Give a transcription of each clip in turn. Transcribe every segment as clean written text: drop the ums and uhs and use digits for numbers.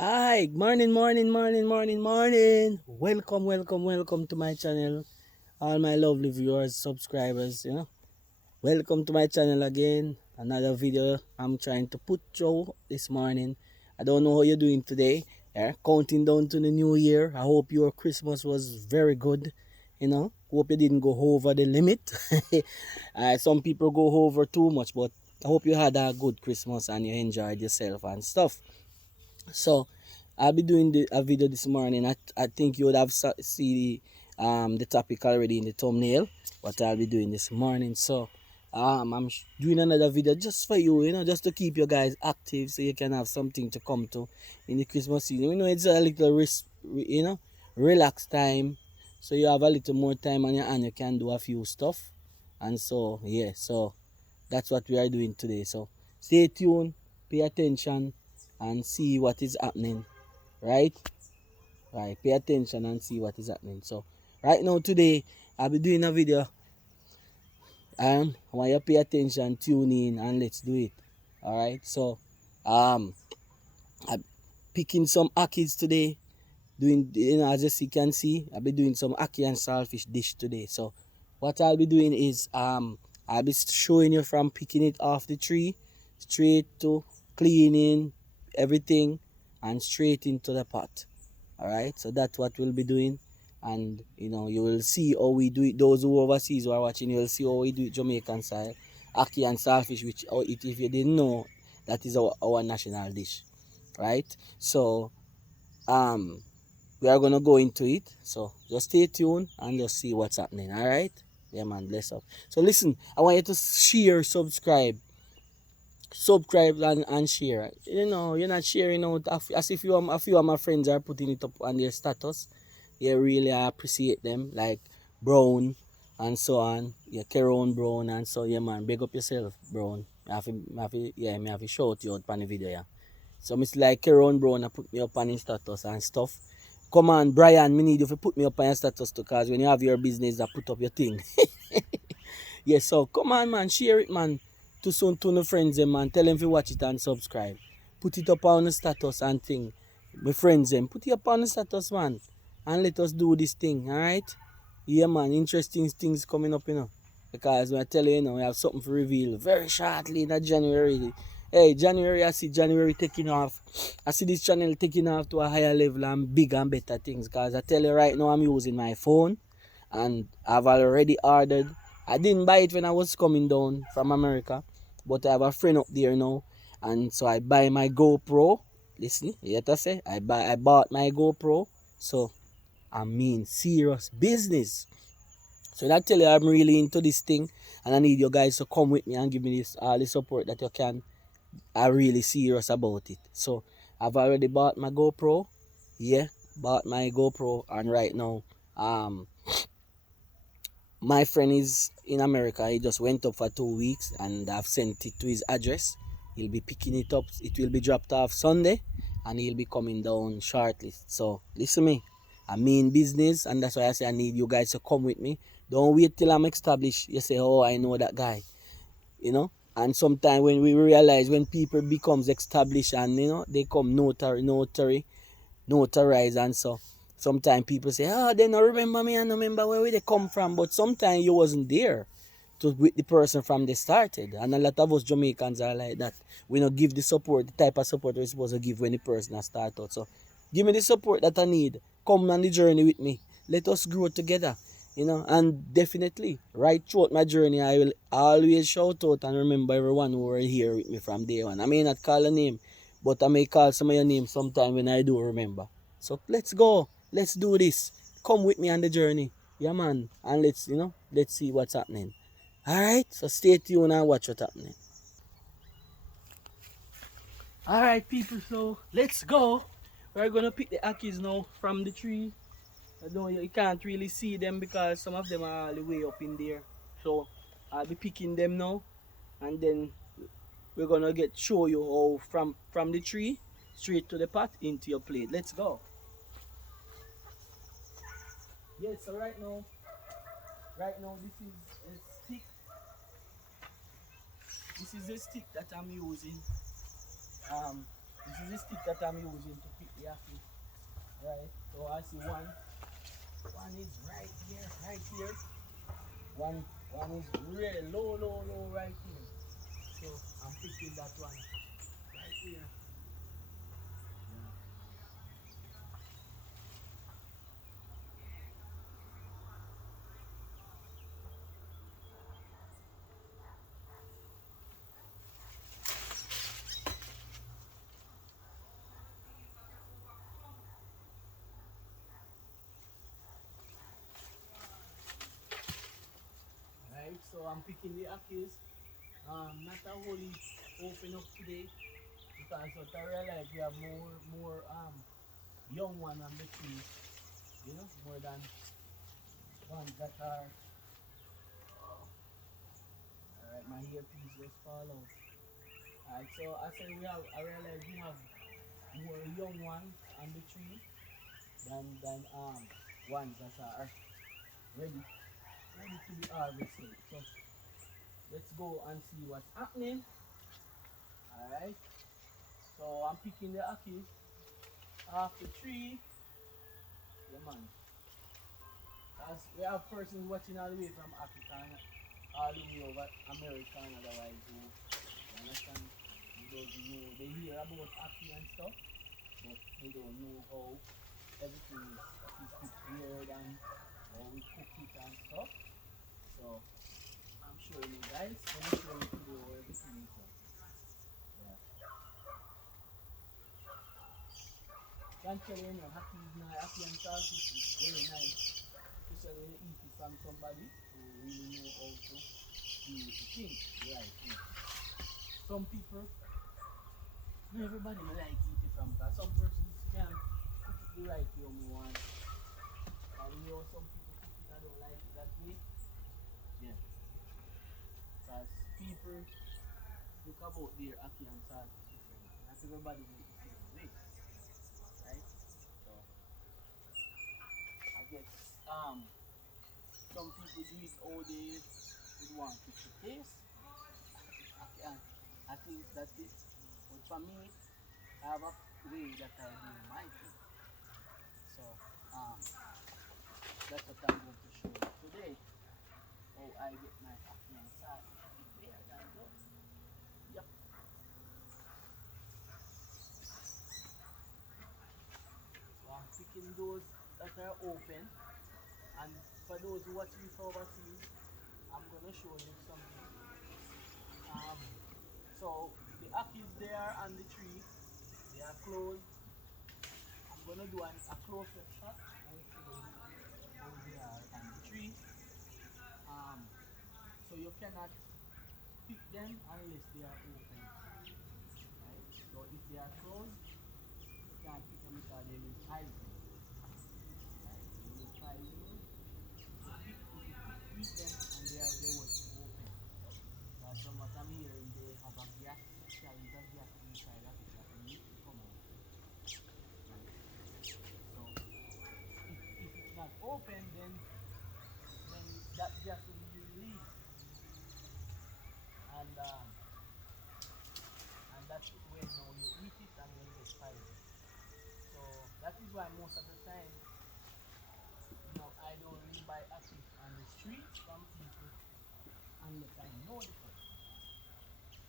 Hi, morning. Welcome to my channel. All my lovely viewers, subscribers. Welcome to my channel again. Another video I'm trying to put through this morning. I don't know how you're doing today. Yeah, counting down to the new year. I hope your Christmas was very good. Hope you didn't go over the limit. Some people go over too much, but I hope you had a good Christmas and you enjoyed yourself and stuff. So I'll be doing a video this morning. I think you would have see the topic already in the thumbnail. What I'll be doing this morning. So I'm doing another video just for you. Just to keep you guys active, so you can have something to come to in the Christmas season. It's a little relax time. So you have a little more time on your hand. You can do a few stuff. And so yeah, so that's what we are doing today. So stay tuned, pay attention, and see what is happening. Right? Right. Pay attention and see what is happening. So right now today I'll be doing a video and I want you to pay attention, tune in, and let's do it. Alright. So um I'm picking some ackees today. Doing as you can see, I'll be doing some ackee and saltfish dish today. So what I'll be doing is I'll be showing you from picking it off the tree straight to cleaning everything and straight into the pot. Alright, so that's what we'll be doing. And you will see how we do it. Those who overseas who are watching, you will see how we do it Jamaican style ackee and saltfish, which if you didn't know, that is our national dish. Right? So um we are gonna go into it. So just stay tuned and just see what's happening. All right? Yeah, man. Bless up. So listen, I want you to share, subscribe and share. You're not sharing out as if a few of my friends are putting it up on their status. Yeah, really I appreciate them. Like Brown and so on. Yeah, Keron Brown and so yeah, man. Big up yourself, Brown. Me have to shout you out on the video. Yeah. So Miss like Keron Brown I put me up on his status and stuff. Come on, Brian, me need you to put me up on your status too, cause when you have your business, I put up your thing. Yeah, so come on, man, share it, man. To no friends, them, man. Tell them to watch it and subscribe. Put it up on the status and thing. My friends, them, put it up on the status, man. And let us do this thing, alright? Yeah, man, interesting things coming up, Because when I tell you, we have something to reveal very shortly in January. Hey, January, I see January taking off. I see this channel taking off to a higher level and bigger and better things. Because I tell you right now, I'm using my phone and I've already ordered. I didn't buy it when I was coming down from America, but I have a friend up there now, and so I buy my GoPro. Listen, you have to say I bought my GoPro, so I mean serious business. So that tell you I'm really into this thing, and I need you guys to come with me and give me this all the support that you can. I'm really serious about it. So I've already bought my GoPro. Yeah, bought my GoPro, and right now, my friend is in America. He just went up for 2 weeks and I've sent it to his address. He'll be picking it up. It will be dropped off Sunday and he'll be coming down shortly. So listen to me. I mean business, and that's why I say I need you guys to come with me. Don't wait till I'm established. You say, oh, I know that guy. And sometimes when we realize when people becomes established and they come notarize and so sometimes people say, oh, they don't remember me and remember where they come from, but sometimes you wasn't there to with the person from the started, and a lot of us Jamaicans are like that. We don't give the support, the type of support we're supposed to give when the person has started out. So give me the support that I need. Come on the journey with me. Let us grow together. And definitely right throughout my journey I will always shout out and remember everyone who were here with me from day one. I may not call a name, but I may call some of your names sometime when I do remember. So let's go. Let's do this. Come with me on the journey. Yeah, man. And let's see what's happening. Alright? So stay tuned and watch what's happening. Alright, people. So let's go. We're going to pick the ackees now from the tree. I don't, you can't really see them because some of them are all the way up in there. So I'll be picking them now. And then we're going to show you how from the tree straight to the pot into your plate. Let's go. Yes, so right now this is a stick. This is a stick that I'm using. This is a stick that I'm using to pick the ackee. Right. So I see one. One is right here, right here. One is really low right here. So I'm picking that one right here. Yeah. Right. So I'm picking the ackees. Not a whole heap open up today because what I realize we have more young one on the tree. You know, more than ones that are. Alright, my earpiece just fall out. Alright, so I said I realize we have more young ones on the tree than ones that are ready to be harvested. So let's go and see what's happening. Alright, so I'm picking the ackees off the tree. Yeah man. As we have persons watching all the way from Africa and all the way over America and otherwise who you understand who doesn't know. They hear about ackee and stuff, but they don't know how everything is prepared and how we cook it and stuff. So I'm showing you guys. Let me show you today how everything is done. Yeah. Can't tell you, ackee is nice. Ackee and saltfish is very nice, especially when you eat it from somebody who really know how to do the thing right. Yeah. Some people, not everybody may like eat it from because some persons can cook it the right way you want. And you know some people cook it and don't like it that way. Yeah. Because people look about their ackee and saltfish differently. Not everybody do it the same way. Right? So I guess some people do it how they would want it to taste. I think that's it. But for me, I have a way that I do my thing. So that's what I'm going to show you today. How I get my ackee and saltfish prepared and done. Yep. So I'm picking those that are open. And for those who watch me for overseas, I'm gonna show you something. Um, so the ackees there on the tree, they are closed. I'm gonna do a close-up shot and show you how they are on the tree. Um, so you cannot pick them unless they are open, right? So if they are closed, you can't pick them because they will poison, right? They will poison. If you eat them and they was open. Because from what I'm hearing, they have a gas, carries a gas inside of it that needs to come out. Right? So if it's not open, then that gas will be released, and that's when now you eat it and then get poisoned. So that is why most of the time, I don't really buy ackee on the streets from people unless I know the person.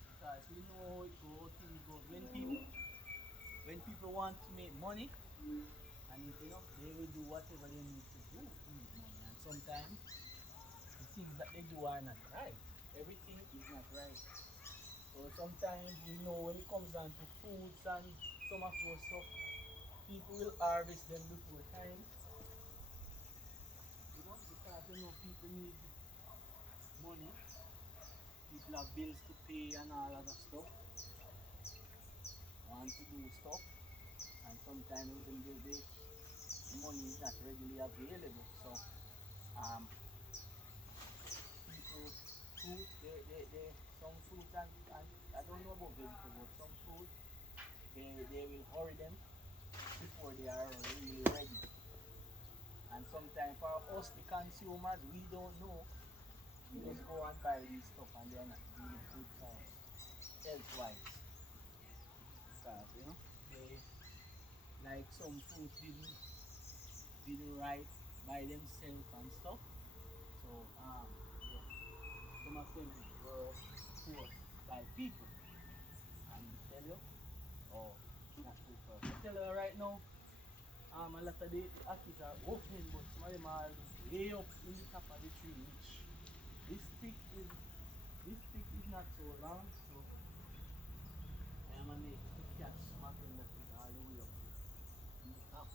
Because we know how it goes, things go. When people want to make money, and they will do whatever they need to do to make money. And sometimes the things that they do are not right. Everything is not right. So sometimes when it comes down to fruits and some of those stuff, people will harvest them before time. Because people need money. People have bills to pay and all other stuff. Want to do stuff, and sometimes even the money is not readily available. So um, people, fruits, some fruits and I don't know about vegetables, some fruits, they will hurry them before they are really ready. And sometimes for us, the consumers, we don't know. We just go and buy these stuff and they're not really good for us, health-wise. Because, they like some fruit didn't ripe by themselves and stuff. So yeah, some of them were forced by people. And tell you, oh, it's not too perfect. I tell you right now, a lot of the ackies are open, but some of them are way up in the top of the tree, which this stick is this stick is not so long, so I am unable to catch some of them that is all the way up in the top.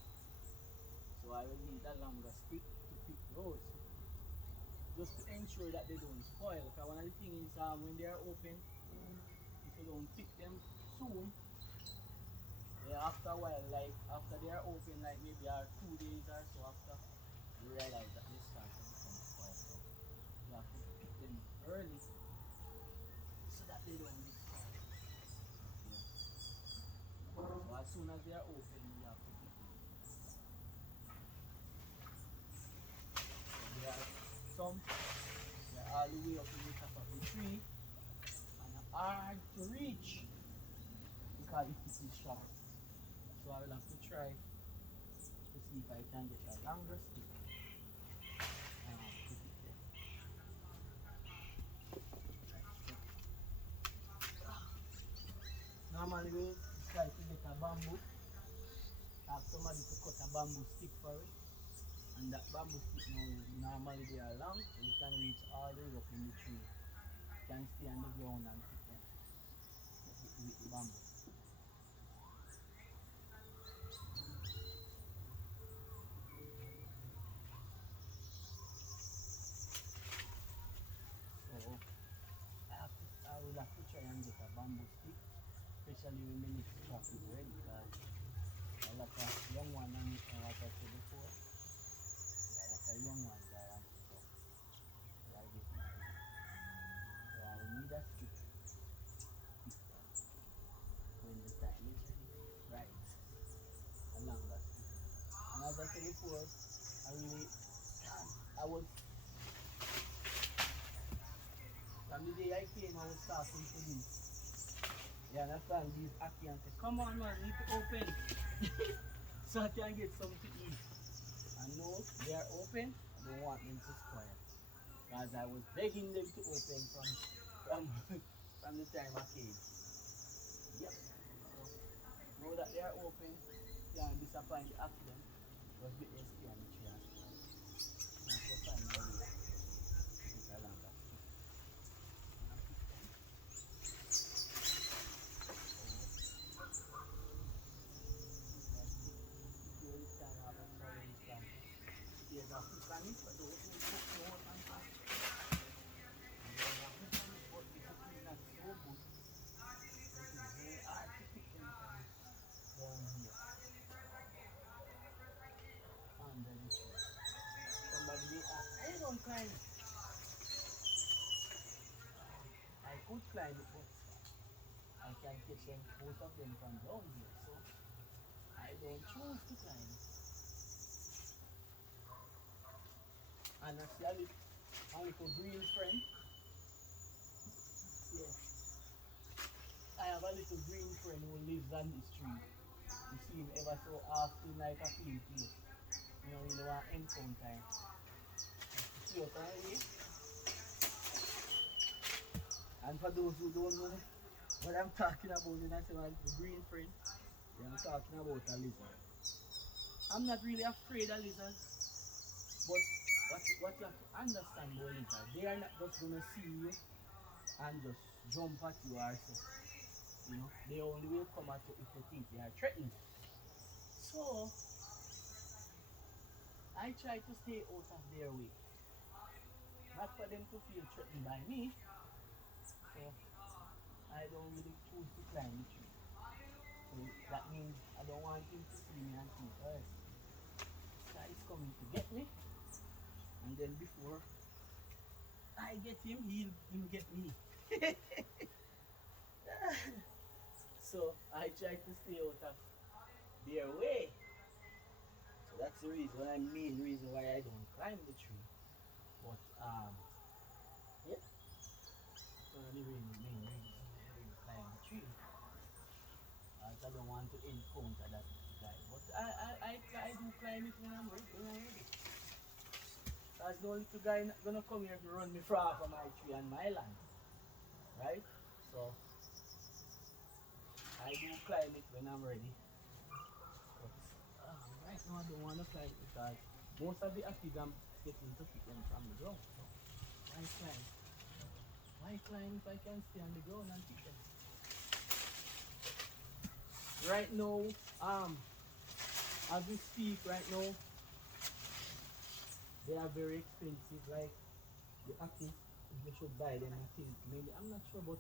So I will need a longer stick to pick those, just to ensure that they don't spoil. Because one of the things is when they are open, if you don't pick them soon, yeah, after a while, like after they are open, like maybe 2 days or so after, you realize that they start to become spoiled. So you have to pick them early so that they don't get spoiled. Yeah. So as soon as they are open, you have to pick them. So there are some, they're all the way up in the top of the tree and hard to reach because it is sharp. So I will have to try to see if I can get a longer stick to pick them. Normally we try to get a bamboo, have somebody to cut a bamboo stick for it. And that bamboo stick now normally they are long, so you can reach all the way up in the tree. You can stay on the ground and pick them with the bamboo. So I will have to try and get a bamboo stick, especially when the next crop is ready, because a lot of young ones, and like I said before, a lot of young ones are on the ground. So I get it ready. So I will need a stick to pick them when the time is ready. Right. A longer stick. And as I said before, I was, from the day I came, I was talking to these. You understand? These ackee and say, come on man, need to open. So I can get something to eat. And no, they are open. I don't want them to spoil. Because I was begging them to open from, from the time I came. Yep. So now that they are open, you can't disappoint the ackee them. Just get them stay on the tree and spoil. You have to find a way to get a longer stick. And pick them. There's a hook on it, but those who hook no and touch. And there's a hook on it, but the hook is not so good. It is very hard to pick them from down here under the tree. Somebody may ask, I don't climb it. I could climb it, but I can catch them, most of them from down here. So I don't choose to climb it. And I see a little green friend. Yeah. I have a little green friend who lives on this tree. You see him ever so often like a field place. You know, really want to encounter him. See what I mean? And for those who don't know what I'm talking about when I say my little green friend, yeah, I'm talking about a lizard. I'm not really afraid of lizards, but what you have to understand about lizards, they are not just gonna see you and just jump at you or so. You know, they only will come at you if they think they are threatened. So I try to stay out of their way. Not for them to feel threatened by me. So I don't really choose to climb the tree. So that means I don't want him to see me and think, oh, this guy is coming to get me. And then before I get him, he'll get me. So I try to stay out of their way. So that's the reason, one main reason why I don't climb the tree. But yeah, that's one of the main reasons why I don't climb the tree. I don't want to encounter that guy. But climb it when I'm ready. Because the only two guy not gonna come here to run me far from my tree and my land. Right? So I do climb it when I'm ready. But right now I don't wanna climb it because most of the activities I'm getting to pick them from the ground. So why climb? Why climb if I can stay on the ground and pick them? Right now, as we speak right now, they are very expensive. Like the ackee, you should buy them. I think maybe I'm not sure, but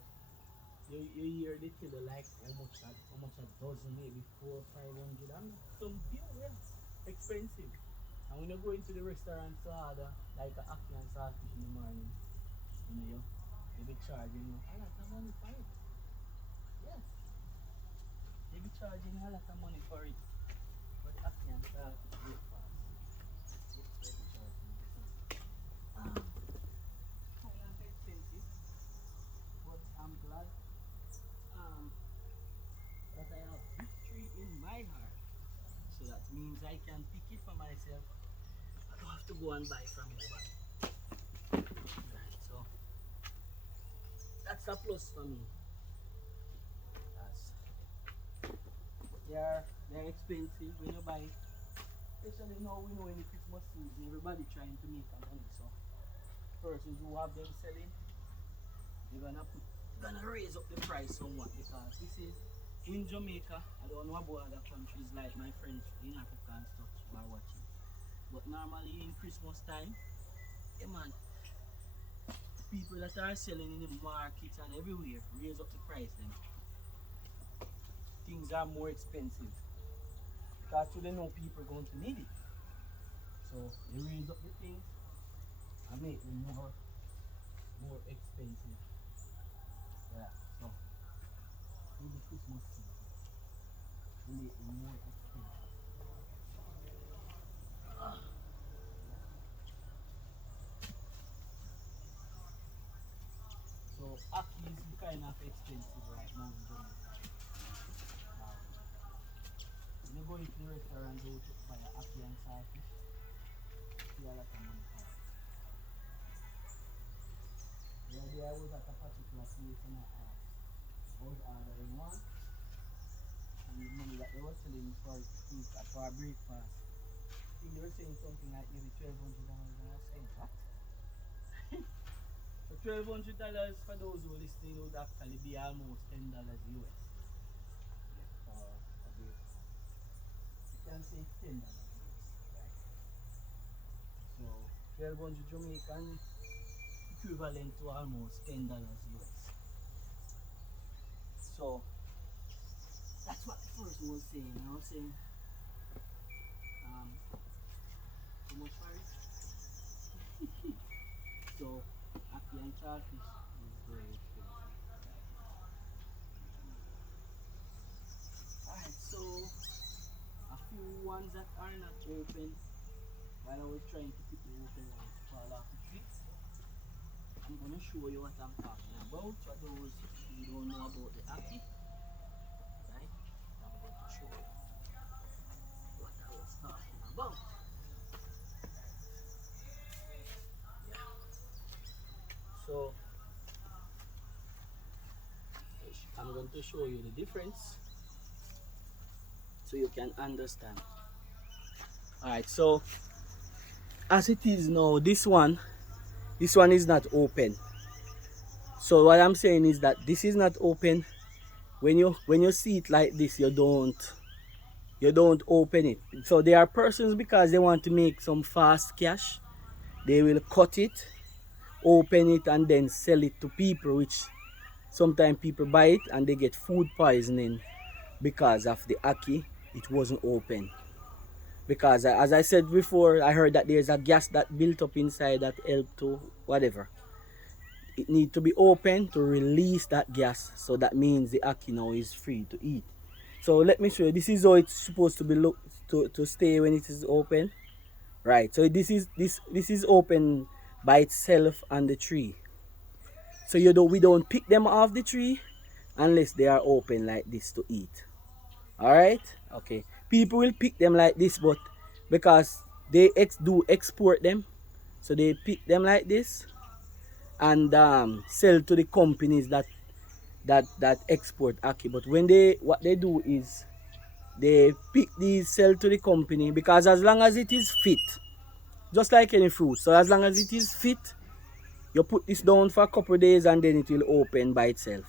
you hear they tell you like how much a dozen, maybe 400 or 500. I'm not some deal, yeah, expensive. And when you go into the restaurant to order like a ackee and saltfish in the morning, they be charging you a lot of money for it. Yes, they be charging a lot of money for it. For the ackee and saltfish breakfast. Yes, they be charging you. So, kind of expensive, but I'm glad that I have victory in my heart. So that means I can pick it for myself. I don't have to go and buy from nobody. Right, so that's a plus for me. That's, they're expensive when you buy it. Especially now we know in the Christmas season, everybody trying to make a money. So persons who have them selling, they're gonna raise up the price somewhat because this is in Jamaica. I don't know about other countries like my friends in Africa and stuff who are watching. But normally in Christmas time, yeah man, people that are selling in the markets and everywhere raise up the price then. Things are more expensive. Because they know people are going to need it. So they raise up the things and make them more expensive. Yeah. So in the Christmas season, they make them more expensive. So ackee is kind of expensive right now in Jamaica. When you go into the restaurant go to buy a ackee and saltfish, you pay a lot of money for it. The other day I was at a particular place and I was ordering one and the money that they were selling for it to eat for a breakfast. I think they were saying something like maybe $1,200 and I was saying what? So $1,200 for those who are listening would actually be almost $10 US. For a breakfast. You can say it's $10 US. Right? So 1,200 Jamaican equivalent to almost $10 US. So that's what the person was saying. I was saying, how much for it? So ackee and saltfish is very expensive. Alright, so a few ones that are not open, while I was trying to pick the open ones to fall off the trees, I'm going to show you what I'm talking about. For those who don't know about the ackee, right? I'm going to show you what I was talking about. Yeah. So I'm going to show you the difference so you can understand. Alright, so as it is now, this one is not open. So what I'm saying is that this is not open. When you see it like this, you don't open it. So there are persons, because they want to make some fast cash, they will cut it, open it, and then sell it to people, which sometimes people buy it and they get food poisoning because of the ackee. It wasn't open. Because as I said before, I heard that there's a gas that built up inside that help to whatever. It need to be open to release that gas. So that means the ackee now is free to eat. So let me show you. This is how it's supposed to be to stay when it is open. Right. So this is open by itself on the tree. So we don't pick them off the tree unless they are open like this to eat. Alright? Okay. People will pick them like this, but because they do export them. So they pick them like this and sell to the companies that export ackee. But when they what they do is they pick these, sell to the company, because as long as it is fit, just like any fruit, so as long as it is fit, you put this down for a couple of days and then it will open by itself.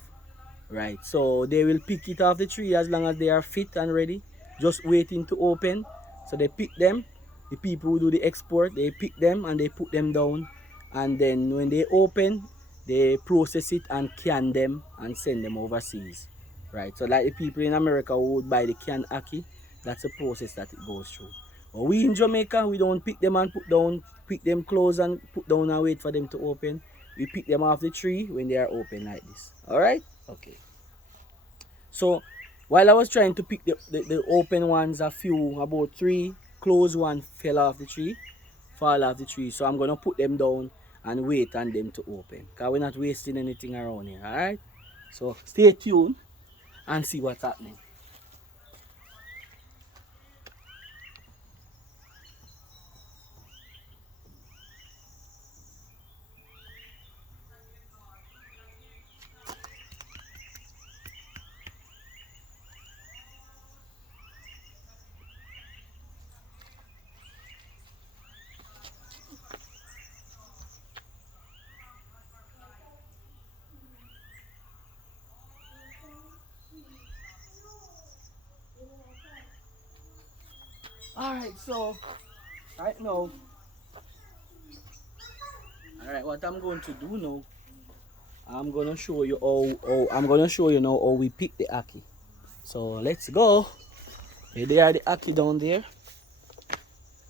Right, so they will pick it off the tree as long as they are fit and ready, just waiting to open. So they pick them, the people who do the export, they pick them and they put them down, and then when they open, they process it and can them and send them overseas. Right, so like the people in America who would buy the canned ackee, that's a process that it goes through. But we in Jamaica, we don't pick them and put down, pick them close and put down and wait for them to open. We pick them off the tree when they are open like this. All right, okay. So while I was trying to pick the open ones, a few, about three closed ones fell off the tree, fall off the tree. So I'm gonna put them down and wait on them to open, because we're not wasting anything around here. Alright? So stay tuned and see what's happening. Alright, so right now, alright, what I'm going to do now, I'm gonna show you now how we pick the ackee. So let's go. Okay, there are the ackee down there.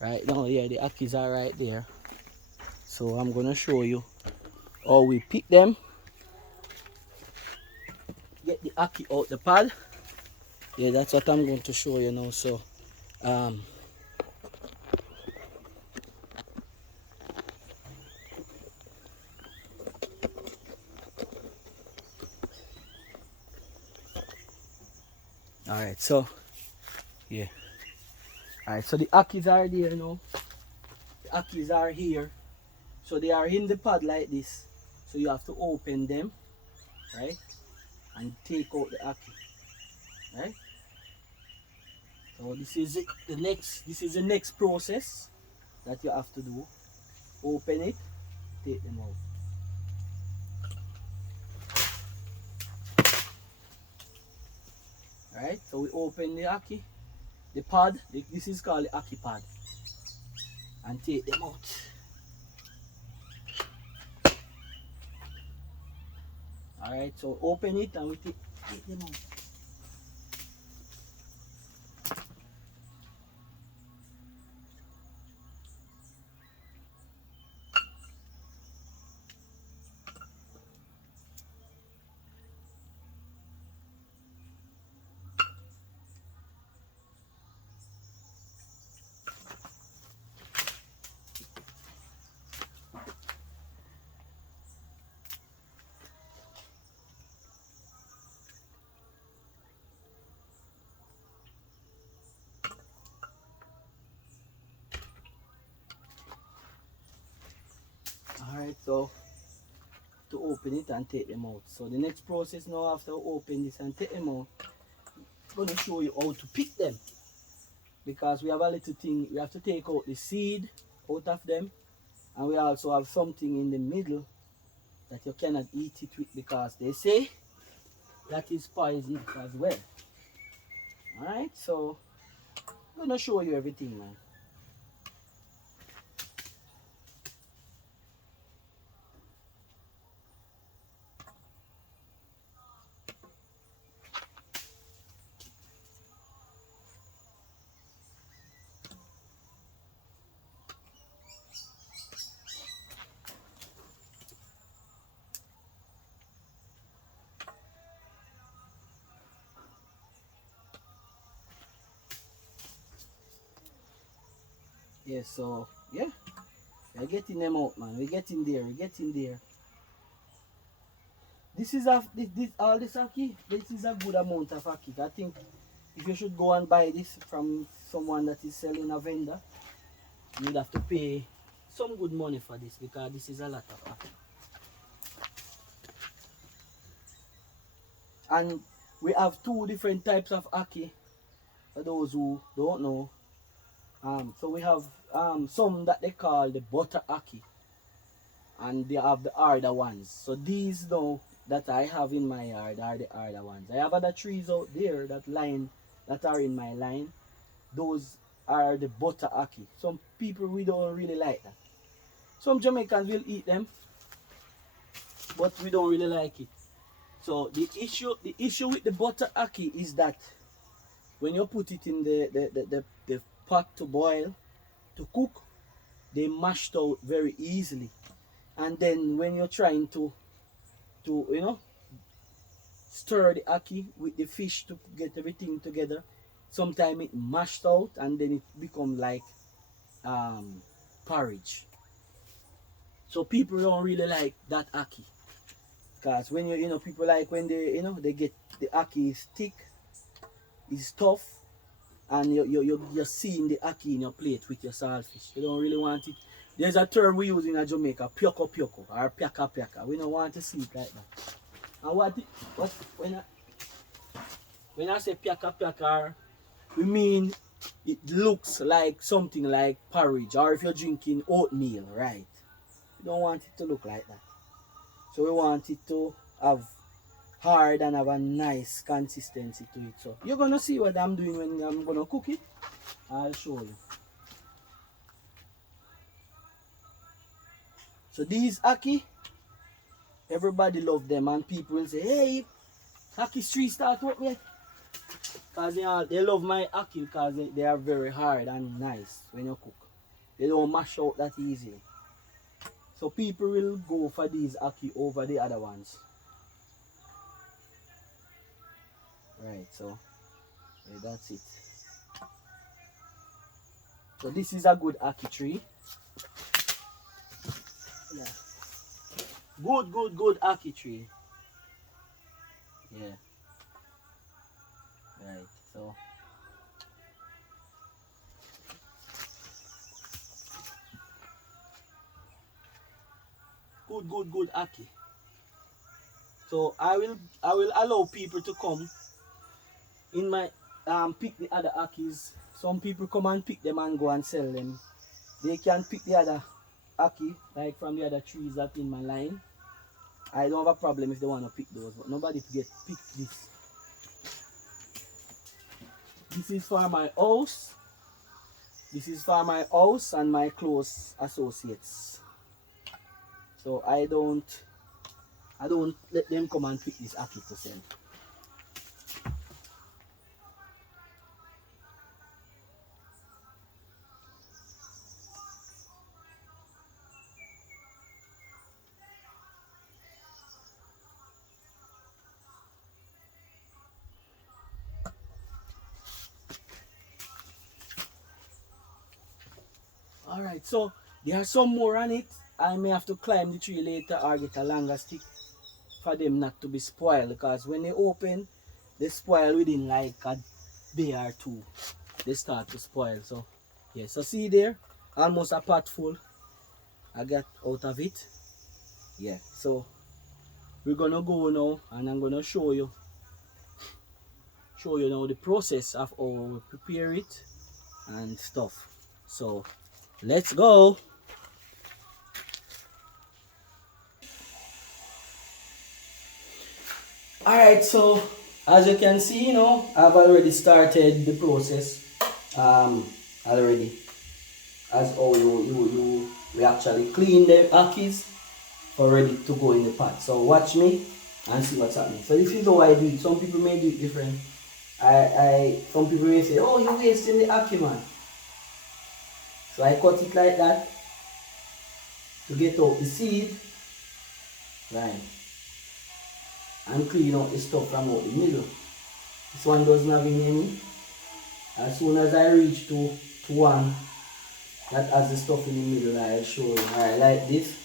Right now, yeah, the ackees are right there. So I'm gonna show you how we pick them, get the ackee out the pod. Yeah, that's what I'm going to show you now. So um all right, so yeah, all right, so the ackees are there now. The ackees are here, so they are in the pod like this. So you have to open them, right, and take out the ackee, right. So this is it, the next process that you have to do. Open it, take them out. All right, so we open the ackee, the pod, this is called the ackee pod, and take them out. All right, so open it and we take them out. All right, so to open it and take them out. So the next process now, after open this and take them out, I'm going to show you how to pick them, because we have a little thing. We have to take out the seed out of them, and we also have something in the middle that you cannot eat it with, because they say that is poison as well. All right, so I'm going to show you everything, man. Yeah, so yeah, we're getting them out, man. We're getting there. We're getting there. This is this all this ackee. This is a good amount of ackee. I think if you should go and buy this from someone that is selling a vendor, you'd have to pay some good money for this because this is a lot of ackee. And we have two different types of ackee for those who don't know. So we have some that they call the butter ackee, and they have the harder ones. So these though that I have in my yard are the harder ones. I have other trees out there that are in my line. Those are the butter ackee. Some people we don't really like that. Some Jamaicans will eat them, but we don't really like it. So the issue with the butter ackee is that when you put it in the pot to boil, to cook, they mashed out very easily. And then when you're trying to stir the ackee with the fish to get everything together, sometimes it mashed out and then it become like porridge. So people don't really like that ackee. Because when people like when they get the ackee is thick, is tough, and you're seeing the ackee in your plate with your saltfish. You don't really want it. There's a term we use in Jamaica, pioko pioko or piaka piaka. We don't want to see it like that. And when I say piaka piaka, we mean it looks like something like porridge, or if you're drinking oatmeal, right? We don't want it to look like that. So we want it to have hard and have a nice consistency to it. So you're gonna see what I'm doing when I'm gonna cook it. I'll show you. So these ackee, everybody love them, and people will say, hey, ackee tree start work yet? Because they love my ackee because they are very hard and nice when you cook. They don't mash out that easily. So people will go for these ackee over the other ones. Right, so yeah, that's it. So this is a good ackee tree. Yeah. Good ackee tree. Yeah. Right, so good ackee. So I will allow people to come in my pick the other ackees. Some people come and pick them and go and sell them. They can pick the other ackee like from the other trees that in my line. I don't have a problem if they want to pick those, but nobody pick this. This is for my house. This is for my house and my close associates. So I don't let them come and pick this ackee to sell. Alright, so there are some more on it. I may have to climb the tree later or get a longer stick for them not to be spoiled, because when they open, they spoil within like a day or two. They start to spoil. So yeah, so see there, almost a pot full I got out of it. Yeah, so we're gonna go now and I'm gonna show you now the process of how we prepare it and stuff. So let's go. Alright, so as you can see, I've already started the process already. As how we actually clean the ackees for ready to go in the pot. So watch me and see what's happening. So this is how I do it. Some people may do it different. Some people may say, oh, you're wasting the ackee, man. So I cut it like that to get out the seed, right, and clean out the stuff from out the middle. This one doesn't have any. As soon as I reach to one that has the stuff in the middle, I'll show you. Alright, like this.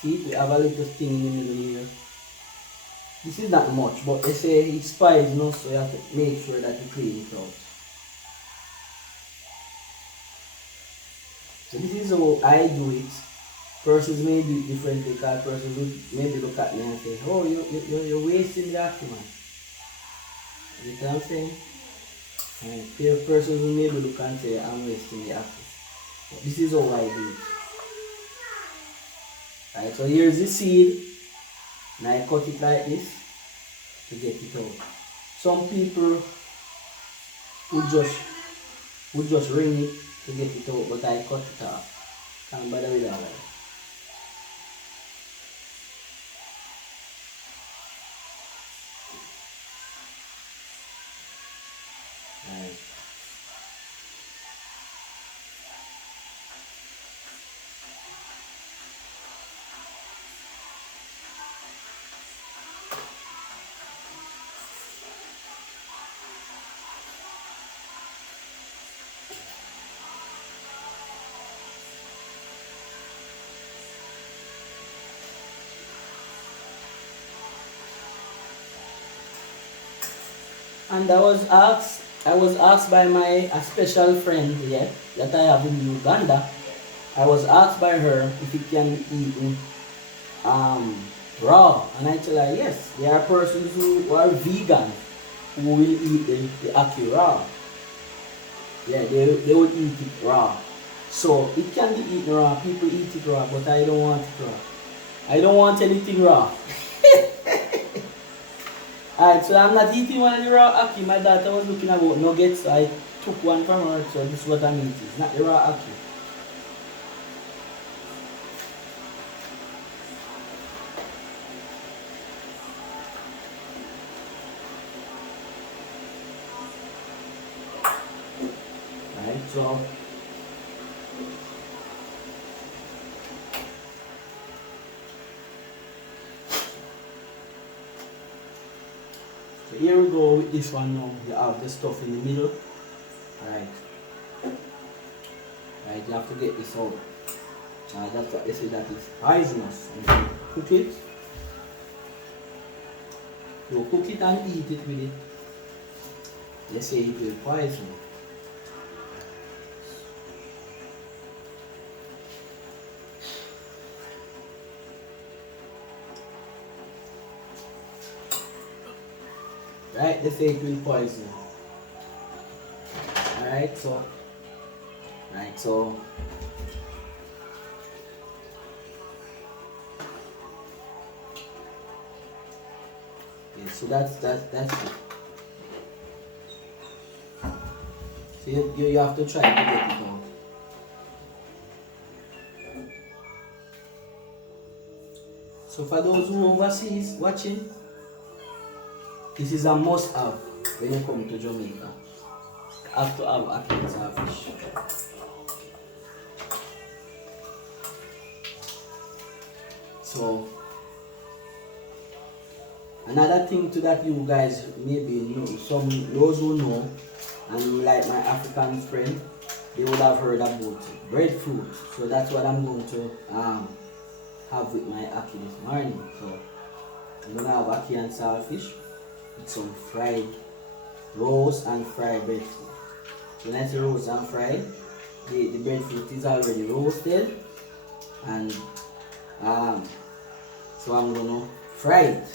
See, we have a little thing in the middle here. This is not much, but they say it spies, so you have to make sure that you clean it out. So this is how I do it. Persons may do it differently because persons will maybe look at me and say, oh, you're wasting the ackee, man. You know what I'm saying? And there are persons who maybe look and say, I'm wasting the ackee. But this is how I do it. Right, so here's the seed, and I cut it like this to get it out. Some people would just ring it to get it out, but I cut it off. Can't bother with that. Right. And I was asked by my a special friend, yeah, that I have in Uganda. I was asked by her if it can be eaten raw, and I tell her yes. There are persons who are vegan who will eat the ackee raw. Yeah, they would eat it raw. So it can be eaten raw. People eat it raw, but I don't want it raw. I don't want anything raw. Alright, so I'm not eating one of the raw ackee. My daughter was looking about nuggets, so I took one from her, so this is what I'm eating. It's not the raw ackee. Right, so here we go with this one now. You have the stuff in the middle. Right. Right, you have to get this out. That's what they say, that is poisonous. And you cook it. You cook it and eat it with it. They say it will poison. Right, they say it will poison. Alright, so yeah, so that's it. So you have to try to get it out. So for those who are overseas watching, this is a must-have when you come to Jamaica. You have to have ackee and saltfish. So another thing to that you guys maybe know, those who know and who like my African friend, they would have heard about breadfruit. So that's what I'm going to have with my ackee this morning. So I'm gonna have ackee and saltfish with some fried roast and fried breadfruit. So when I say roast and fried, the breadfruit is already roasted, and so I'm gonna fry it.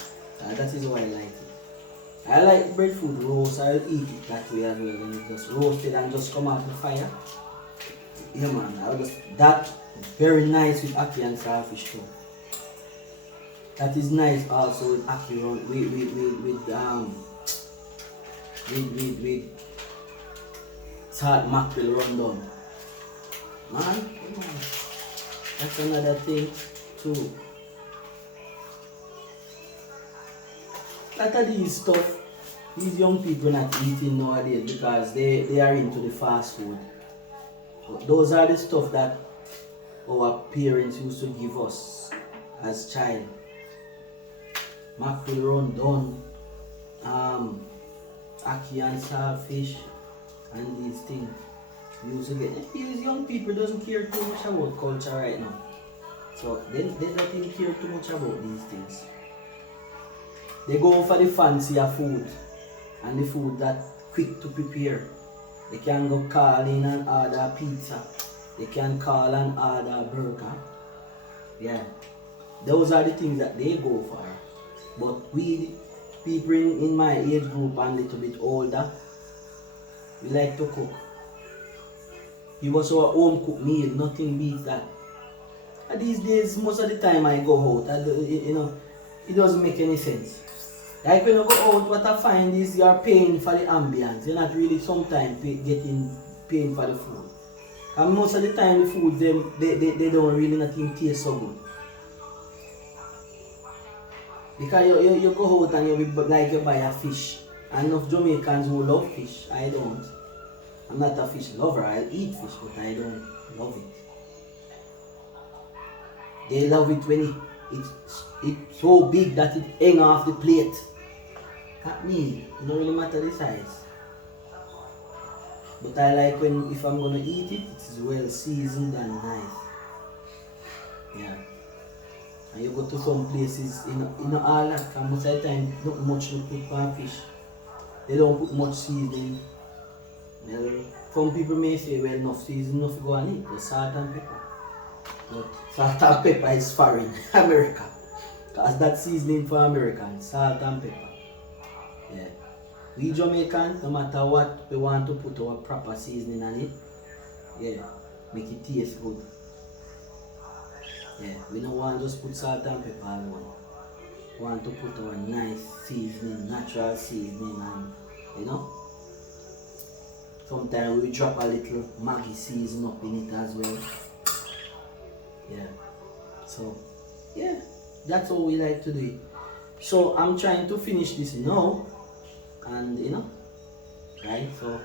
That is why I like it. I like breadfruit roast. I'll eat it that way as well. And it's just roasted and just come out the fire. Yeah man, that very nice with ackee and saltfish too. That is nice also with ackee with salt mackerel rundown. Man, come on. That's another thing too. Lot of these stuff, these young people not eating nowadays because they are into the fast food. But those are the stuff that our parents used to give us as child. Mackerel rundown, ackee and saltfish, and these things. We used to get. These young people doesn't care too much about culture right now. So they don't even care too much about these things. They go for the fancier food and the food that quick to prepare. They can go call in and order pizza. they can call and order burger. Yeah, those are the things that they go for. But we, people in my age group and a little bit older, we like to cook. Give us our home cooked meal, nothing beats that. And these days, most of the time I go out, it doesn't make any sense. Like when you go out, what I find is you're paying for the ambience. You're not really sometimes paying for the food. And most of the time the food they don't really nothing taste so good. Because you go out and you buy a fish. And enough Jamaicans who love fish. I don't. I'm not a fish lover. I eat fish, but I don't love it. They love it when it's so big that it hangs off the plate. Not me. It don't really matter the size. But I like if I'm gonna eat it, it's well seasoned and nice. Yeah. And you go to some places in all that, and most of the time not much you put on fish. They don't put much seasoning. Well, some people may say, well, enough seasoning, enough go on it, just salt and pepper. But salt and pepper is foreign, America. Because that's seasoning for Americans, salt and pepper. Yeah. We Jamaicans, no matter what, we want to put our proper seasoning on it. Yeah, make it taste good. Yeah, we don't want to just put salt and pepper alone. We want to put our nice seasoning, natural seasoning, and sometimes we drop a little Maggi season up in it as well. Yeah. So, yeah, that's how we like to do it. So I'm trying to finish this now, and right. So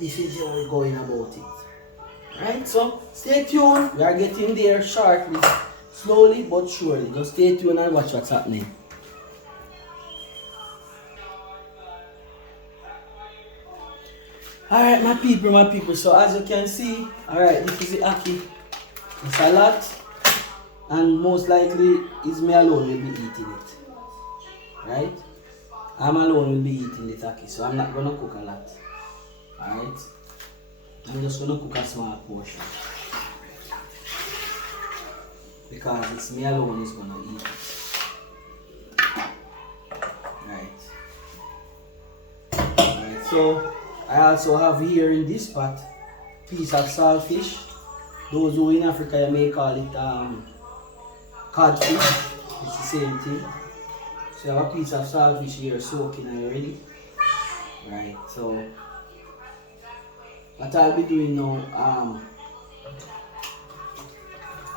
this is how we're going about it. Right. So stay tuned. We are getting there shortly, slowly but surely. Just stay tuned and watch what's happening. Alright, my people, so as you can see, alright, this is the ackee. It's a lot, and most likely it's me alone will be eating it. Right? I'm alone will be eating the ackee, so I'm not gonna cook a lot. Alright? I'm just gonna cook a small portion. Because it's me alone is gonna eat it. Right. So I also have here in this pot piece of saltfish. Those who in Africa you may call it codfish. It's the same thing. So I have a piece of saltfish here soaking already. Right, so what I'll be doing now,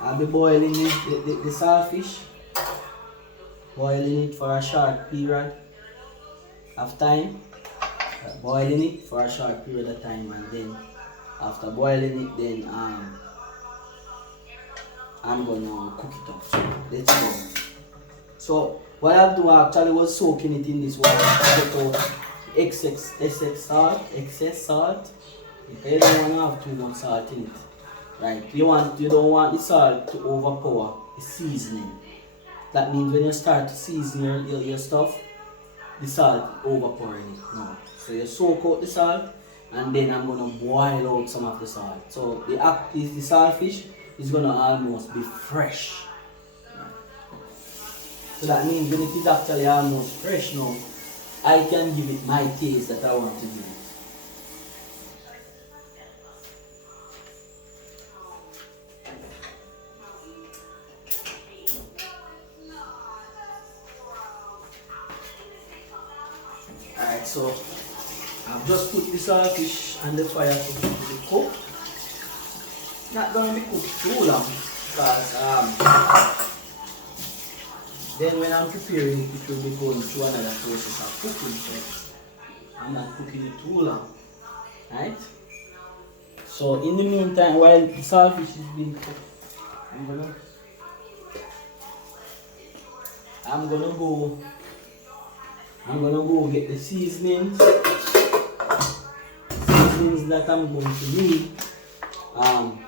I'll be boiling the saltfish, boiling it for a short period of time, boiling it for a short period of time, and then after boiling it, then I'm gonna cook it up. So let's go. So what I've done actually was soaking it in this water to get out excess salt. Okay, you don't want to have too much salt in it. Right? You don't want the salt to overpower the seasoning. That means when you start to season your stuff, the salt overpowering it. No. So you soak out the salt, and then I'm gonna boil out some of the salt. So the saltfish is gonna almost be fresh. So that means when it is actually almost fresh now, I can give it my taste that I want to give it. Alright, so I've just put the saltfish on the fire to be cooked. Not going to be cooked too long because then when I'm preparing it, it will be going through another process of cooking. So I'm not cooking it too long. Right? So in the meantime, while the saltfish is being cooked, I'm gonna go get the seasonings that I'm going to need. I'm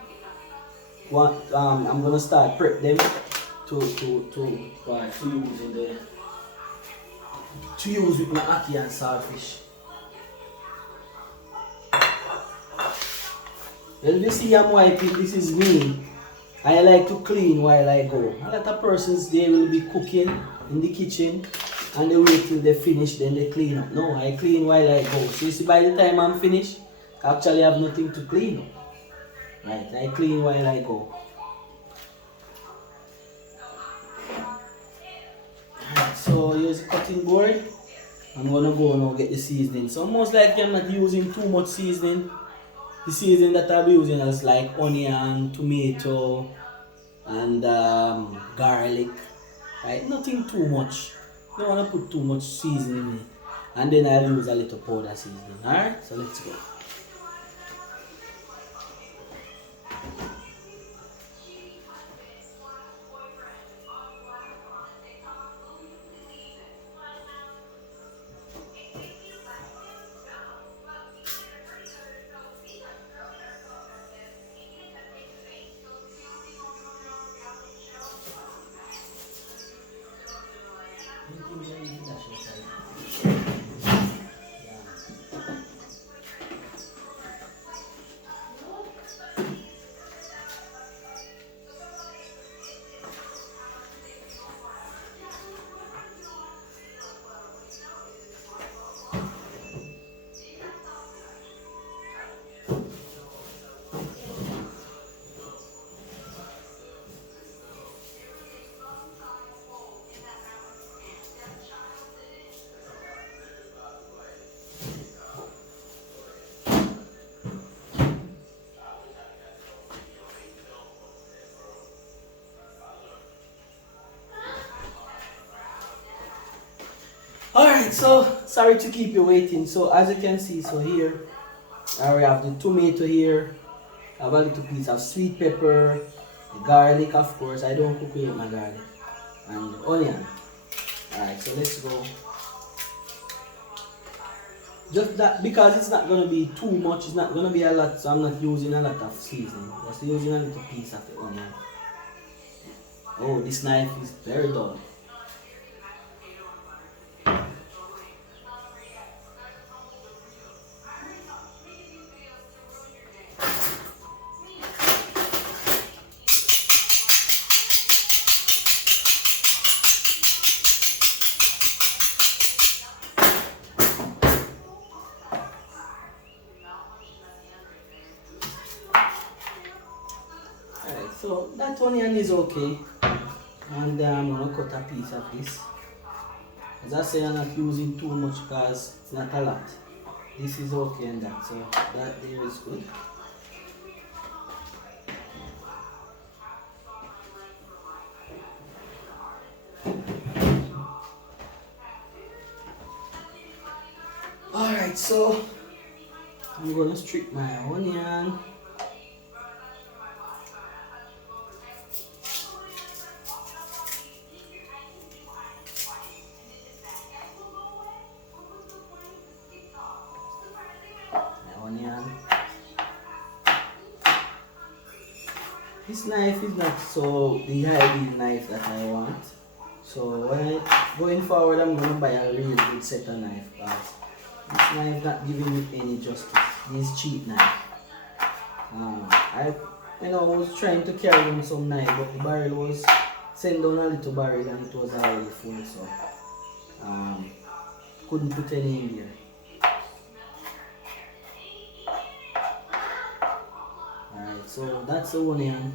gonna start prep them to use with my ackee and saltfish. Well, you see I'm wiping, this is me. I like to clean while I go. A lot of persons, they will be cooking in the kitchen and they wait till they finish, then they clean up. No, I clean while I go. So you see, by the time I'm finished, I actually have nothing to clean up. Right, I clean while I go. Right, so here's the cutting board. I'm gonna go now get the seasoning. So most likely I'm not using too much seasoning. The seasoning that I'll be using is like onion, tomato, and garlic. Right, nothing too much. Don't wanna put too much seasoning in it. And then I'll use a little powder seasoning. Alright, so let's go. Alright, so sorry to keep you waiting. So as you can see, so here I already have the tomato here. I have a little piece of sweet pepper, the garlic, of course. I don't cook with my garlic, and the onion. Alright, so let's go. Just that because it's not gonna be too much, it's not gonna be a lot, so I'm not using a lot of seasoning. Just using a little piece of the onion. Oh, this knife is very dull. Alright, so that onion is okay. And I'm gonna cut a piece of this. As I say, I'm not using too much because it's not a lot. This is okay and that, so that there is good. Alright, so I'm gonna strip my onion. Onion. This knife is not so the ideal knife that I want. So when going forward, I'm gonna buy a really good set of knife because this knife not giving me any justice. This cheap knife. I was trying to carry on some knife, but the barrel was sent down a little barrel and it was already full, so couldn't put any in there. Alright, so that's the onion.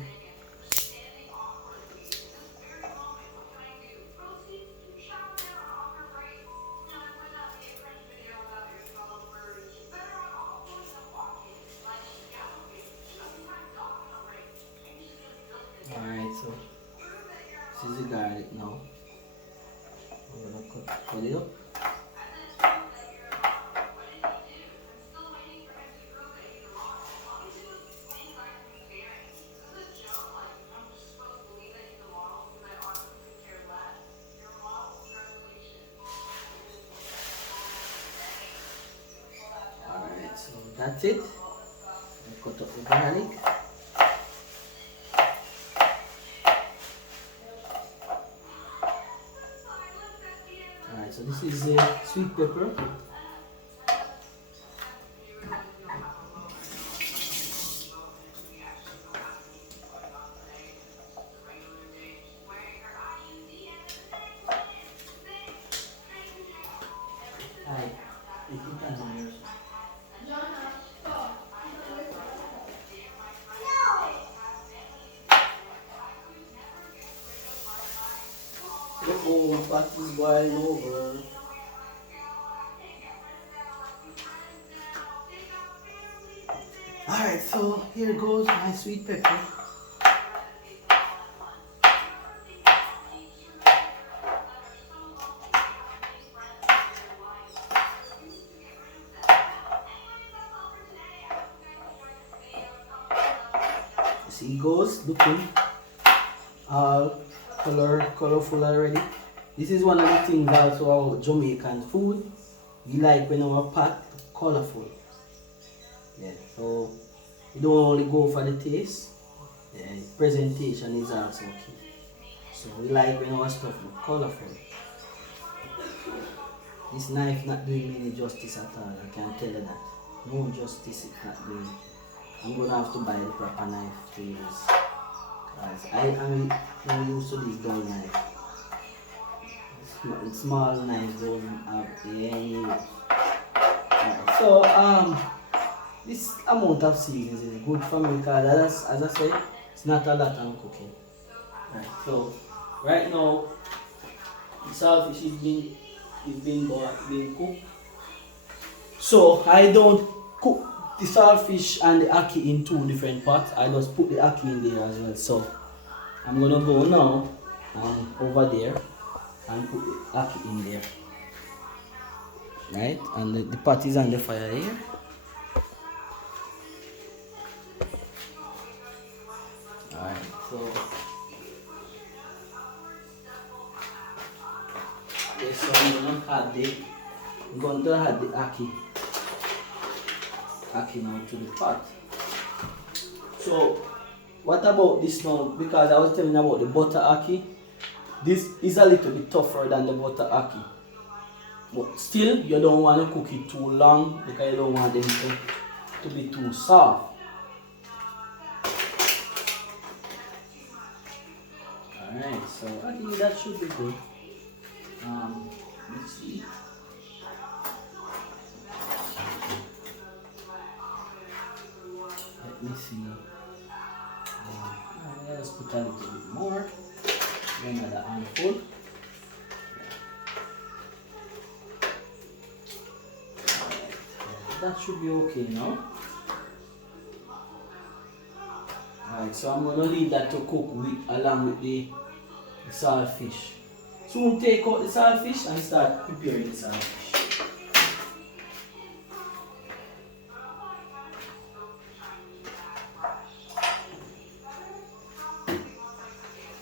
Alright, so this is the garlic now. I'm gonna cut it up. Alright, so that's it. I cut up the garlic. Alright, so this is sweet pepper. pot is boiling over. Alright, so here goes my sweet pepper. See, it goes looking all colorful already. This is one of the things also about Jamaican food. We like when our pot colorful. Yeah, so you don't only go for the taste. Yeah, presentation is also key. So we like when our stuff look colorful. This knife not doing me any justice at all, I can tell you that. No justice it's not doing. I'm gonna have to buy the proper knife to use. Cause I'm used to this dull knife. Small knife doesn't have any use. Right, so this amount of seasons is good for me because as I said, it's not a lot I'm cooking. Right, so right now the saltfish is being cooked. So I don't cook the saltfish and the ackee in two different pots. I just put the ackee in there as well. So I'm gonna go now and over there and put the ackee in there. Right, and the pot is on the fire here. Alright, so yes, so I'm going to add the ackee now to the pot. So what about this now? Because I was telling you about the butter ackee. This is a little bit tougher than the butter ackee. But still you don't want to cook it too long because you don't want them to be too soft. Alright, so I think that should be good. Let's see. Let me see. Let's put a little bit more. Then another handful. That should be okay now. Alright, so I'm gonna leave that to cook along with the saltfish. Soon take out the saltfish and start preparing the saltfish.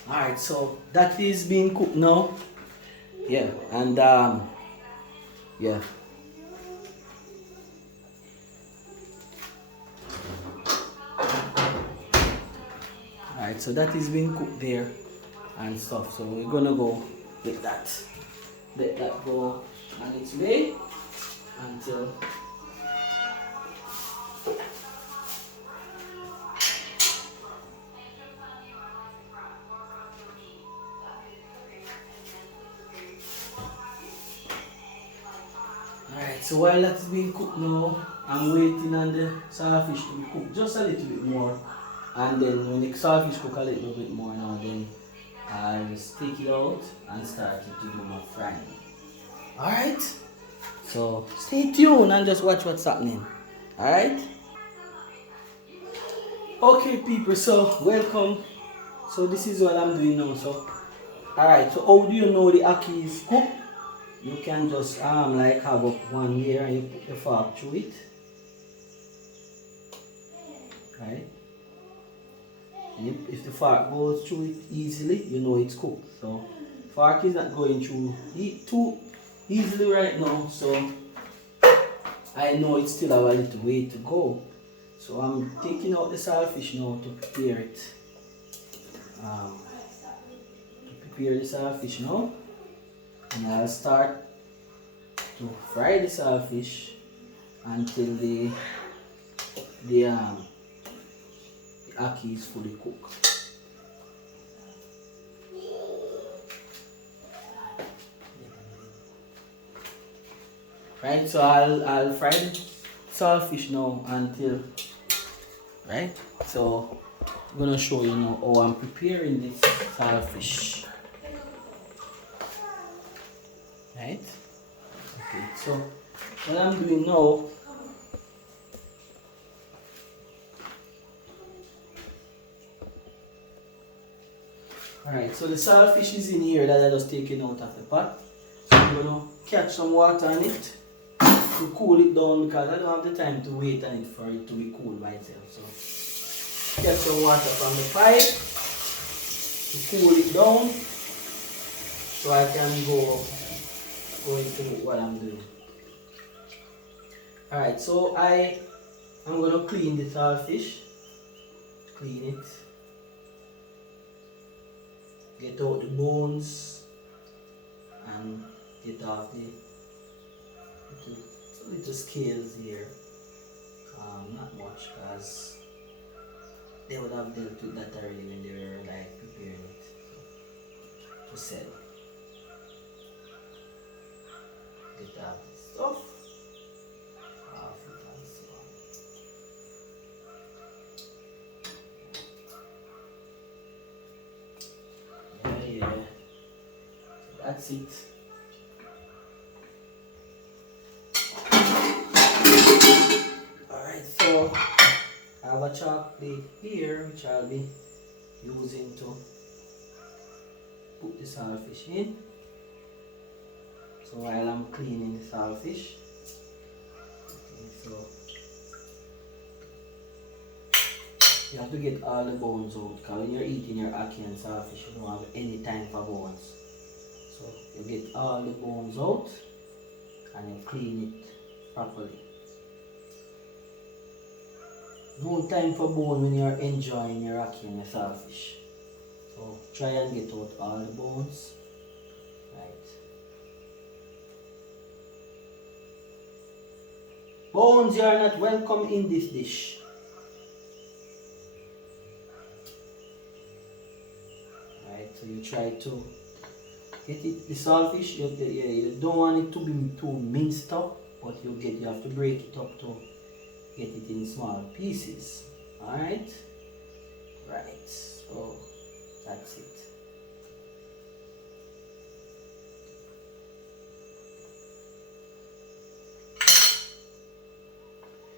Alright, so that is being cooked now. Yeah, and yeah. Alright, so that is being cooked there and stuff. So we're gonna go let that go on its way until alright, so while that's being cooked now, I'm waiting on the saltfish to be cooked just a little bit more, and then when the saltfish cook a little bit more now, then I'll just take it out and start to do my frying. Alright? So stay tuned and just watch what's happening. Alright? Okay people, so welcome. So this is what I'm doing now. So alright, so how do you know the ackee is cooked? You can just like have up one layer and you put the fork through it. Right? If the fork goes through it easily, you know it's cooked. So fork is not going through too easily right now, so I know it still have a little way to go. So I'm taking out the saltfish now to prepare it. To prepare the saltfish now, and I'll start to fry the saltfish until the ackee is fully cooked. Right, so I'll fry the saltfish now until, right, so I'm gonna show you now how I'm preparing this saltfish. Right? Okay, so what I'm doing now, alright, so the saltfish is in here that I just taken out of the pot. So I'm gonna catch some water on it to cool it down because I don't have the time to wait on it for it to be cool by itself. So get some water from the pipe to cool it down so I can go into what I'm doing. Alright, so I'm gonna clean the saltfish. Clean it. Get out the bones and get off the little scales here. Not much because they would have dealt with that already when they were like preparing it to sell. Get off the stuff off it and so on. Yeah. So that's it. Alright, so I have a chalk plate here which I'll be using to put the saltfish in. So while I'm cleaning the saltfish, okay, so you have to get all the bones out because when you're eating your ackee and saltfish you don't have any time for bones. So you get all the bones out and you clean it properly. No time for bone when you're enjoying your ackee and your saltfish. So try and get out all the bones. Right. Bones, you are not welcome in this dish. Right, so you try to get it, the saltfish, you don't want it to be too minced up, but you have to break it up to get it in small pieces. Alright? Right, so that's it.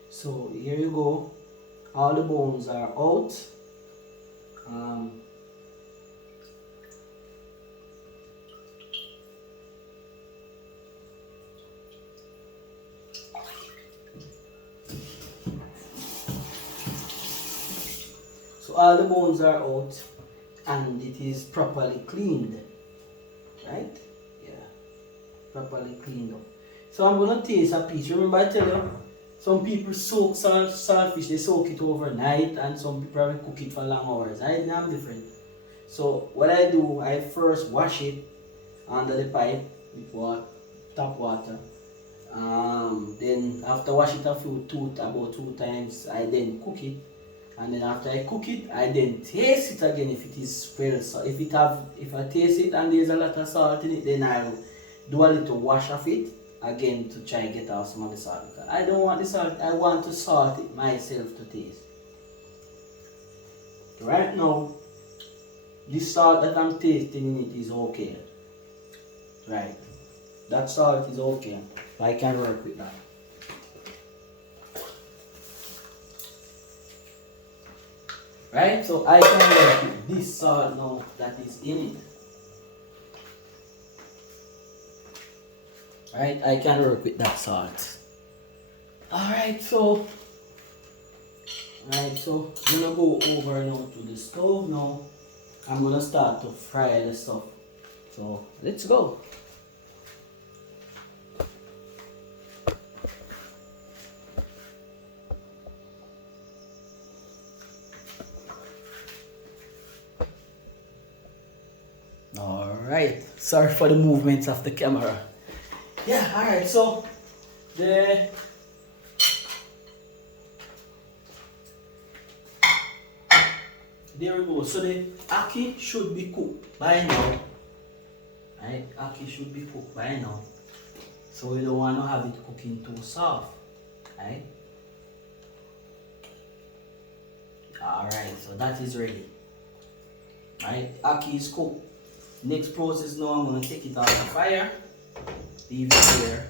So here you go. All the bones are out. So all the bones are out and it is properly cleaned. Right? Yeah. Properly cleaned up. So I'm gonna taste a piece. Remember I tell you, some people soak saltfish, they soak it overnight and some people probably cook it for long hours. I'm different. So what I do, I first wash it under the pipe with tap water. Then after wash it about two times, I then cook it. And then after I cook it, I then taste it again if it is well salt. If I taste it and there's a lot of salt in it, then I'll do a little wash of it again to try and get out some of the salt. I don't want the salt, I want to salt it myself to taste. Right now, this salt that I'm tasting in it is okay. Right. That salt is okay. I can work with that. Right, so I can work with this salt now that is in it. Right, I can work with that salt. Alright, so I'm gonna go over now to the stove now. I'm gonna start to fry the stuff. So let's go. Alright, sorry for the movements of the camera. Yeah, alright, so there we go. So the ackee should be cooked by now. Right, ackee should be cooked by now. So we don't want to have it cooking too soft. Right? Alright, so that is ready. Right, ackee is cooked. Next process now, I'm going to take it out of the fire Leave it there.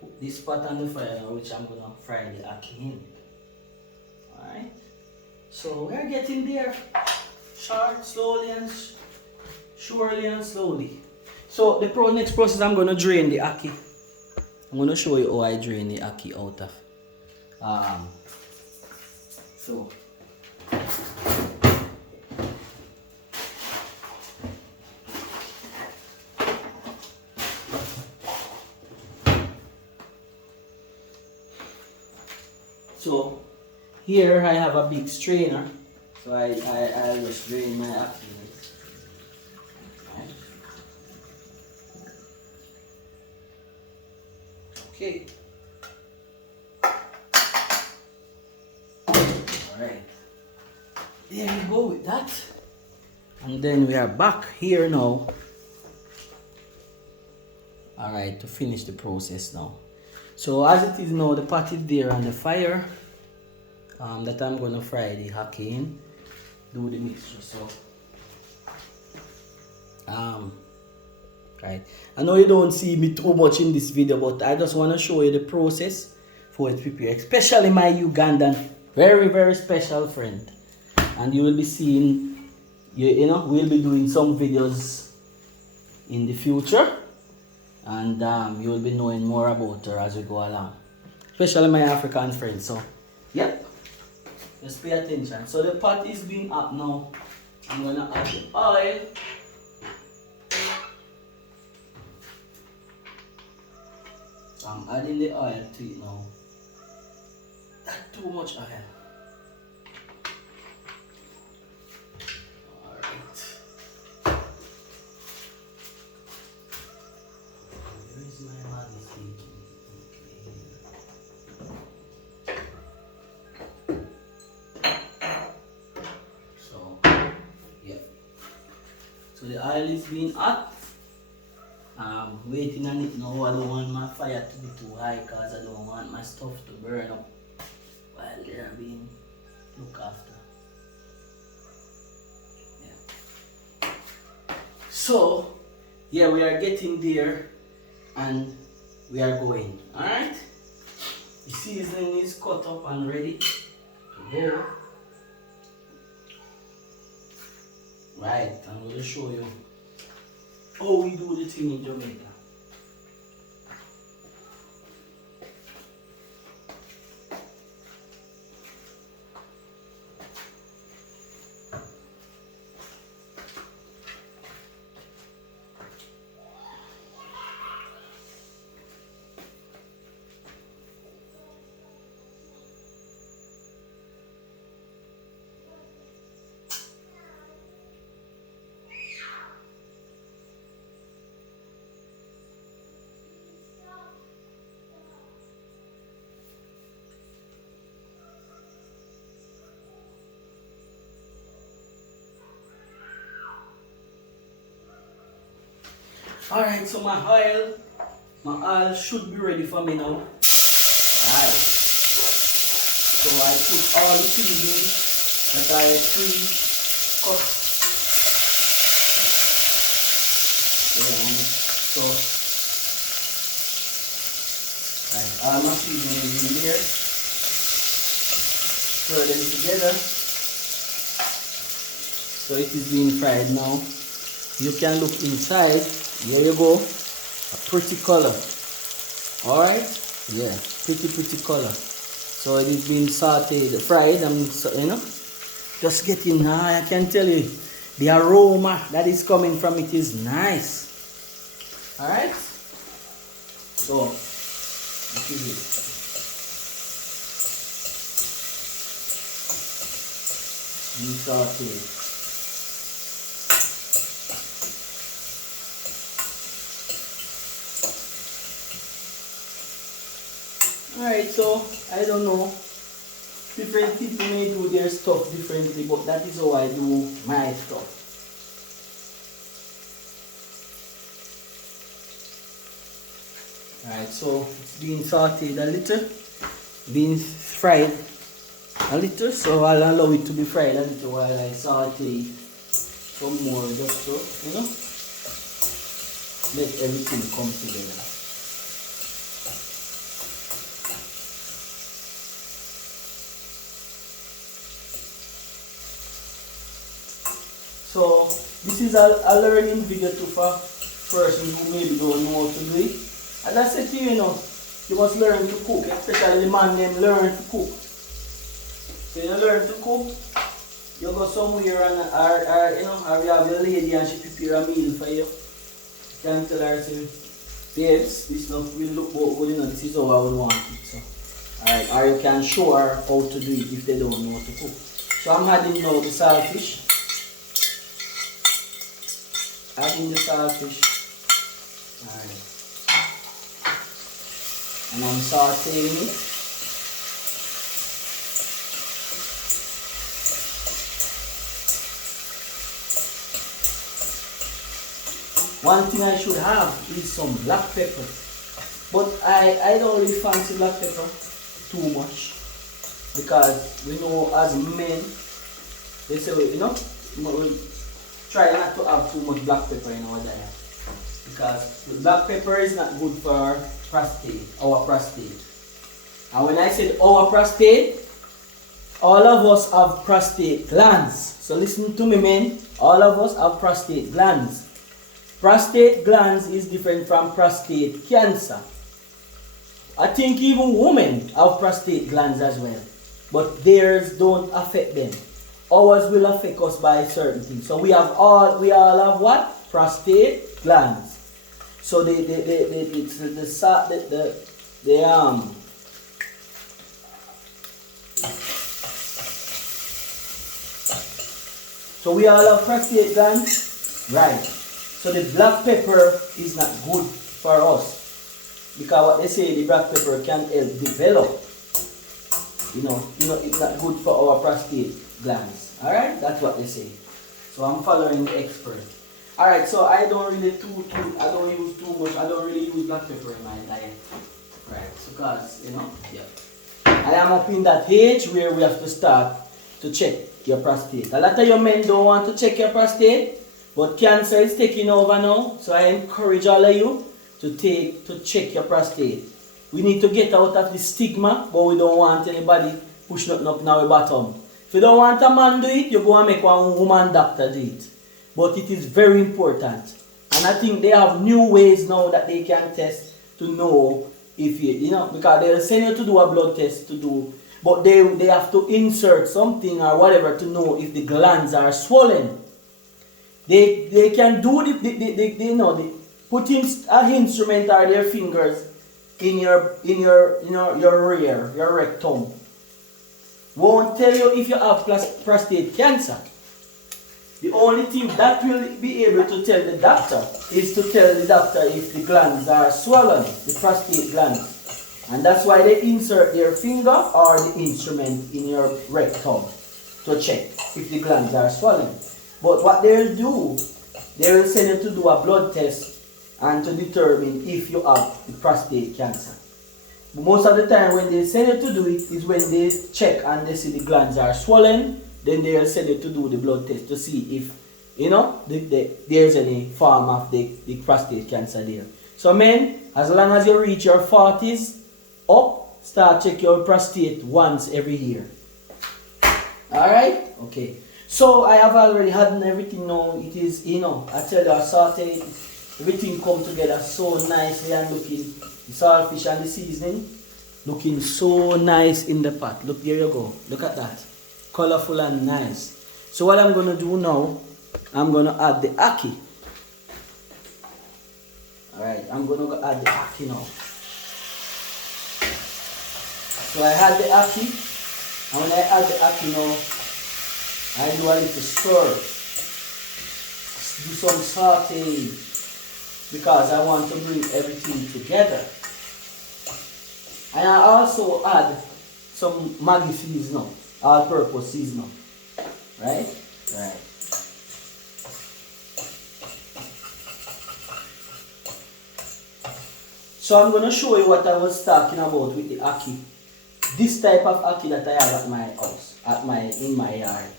Put this pot on the fire now, which I'm gonna fry the ackee in. Alright. So we're getting there. Short, slowly and surely and slowly. So the next process, I'm gonna drain the ackee. I'm gonna show you how I drain the ackee out of. So here I have a big strainer, so I just drain my ackee. Right. Okay. Alright. There we go with that. And then we are back here now. Alright, to finish the process now. So as it is now, the pot is there on the fire. That I'm gonna fry the ackee in. Do the mixture. So right. I know you don't see me too much in this video, but I just want to show you the process for it prepared, especially my Ugandan very, very special friend. And you will be seeing, you know, we'll be doing some videos in the future, and you will be knowing more about her as we go along, especially my African friends. So yeah, just pay attention. So the pot is being up now. I'm gonna add the oil. So I'm adding the oil to it now. Not too much oil. Alright. Where is my magazine? Okay. So, yeah. So the oil is being hot. I'm waiting on it now. I don't want my fire to be too high because I don't want my stuff to burn up while they're being looked after. Yeah. So, yeah, we are getting there and we are going. Alright? The seasoning is cut up and ready to go. Right, I'm going to show you how we do the thing in Jamaica. Alright, so my oil should be ready for me now. Alright. So I put all the seasoning that I pre-cut. So right, all my seasoning is in there. Stir them together. So it is being fried now. You can look inside. There you go. A pretty color. Alright? Yeah, pretty color. So it is being sauteed, fried, and you know, just getting, I can tell you, the aroma that is coming from it is nice. Alright? So, this is it. Being sauteed. Alright, so I don't know, different people may do their stuff differently, but that is how I do my stuff. Alright, so it's being sauteed a little, being fried a little, so I'll allow it to be fried a little while I saute some more, just so, you know. let everything come together. So this is a learning video too for persons who maybe don't know how to do it. As I said to you, you must learn to cook, especially the man them learn to cook. So you learn to cook, you go somewhere and or you have your lady and she prepare a meal for you. You can tell her, say, babes, this stuff will look good, this is how I would want it. So, alright, or you can show her how to do it if they don't know how to cook. So I'm adding now the saltfish. Adding the saltfish. Alright. And I'm sautéing it. One thing I should have is some black pepper. But I don't really fancy black pepper too much. Because we know as men, they say, we try not to have too much black pepper in our diet. Because the black pepper is not good for our prostate. And when I said our prostate, all of us have prostate glands. So listen to me, men. All of us have prostate glands. Prostate glands is different from prostate cancer. I think even women have prostate glands as well. But theirs don't affect them. Ours will affect us by certain things. So we all have what? Prostate glands. So so we all have prostate glands, right? So the black pepper is not good for us because what they say, the black pepper can help develop. It's not good for our prostate glands. All right, that's what they say. So I'm following the expert. All right, so I don't really use too much. I don't really use black pepper in my diet, right? Because I am up in that age where we have to start to check your prostate. A lot of your men don't want to check your prostate, but cancer is taking over now. So I encourage all of you to check your prostate. We need to get out of the stigma, but we don't want anybody push nothing up now our bottom. If you don't want a man do it, you go and make one woman doctor do it. But it is very important. And I think they have new ways now that they can test to know if because they'll send you to do a blood test but they have to insert something or whatever to know if the glands are swollen. They can do they put in an instrument or their fingers in your rear, your rectum. Won't tell you if you have prostate cancer. The only thing that will be able to tell the doctor is to tell the doctor if the glands are swollen, the prostate glands. And that's why they insert their finger or the instrument in your rectum to check if the glands are swollen. But what they'll do, they will send you to do a blood test and to determine if you have the prostate cancer. But most of the time when they send you to do it is when they check and they see the glands are swollen. Then they'll send you to do the blood test to see if, there's any form of the prostate cancer there. So men, as long as you reach your 40s, start check your prostate once every year. Alright? Okay. So I have already had everything now. It is, I tell you, I sauteed. Everything come together so nicely and looking. The saltfish and the seasoning looking so nice in the pot. Look, there you go. Look at that. Colorful and nice. So what I'm going to do now, I'm going to add the ackee. Alright, I'm going to add the ackee now. So I add the ackee. And when I add the ackee now, I do a little stir. Do some sauteing. Because I want to bring everything together. And I also add some Maggi seasoning. All-purpose seasoning, right? Right. So I'm going to show you what I was talking about with the ackee. This type of ackee that I have at my house, in my yard.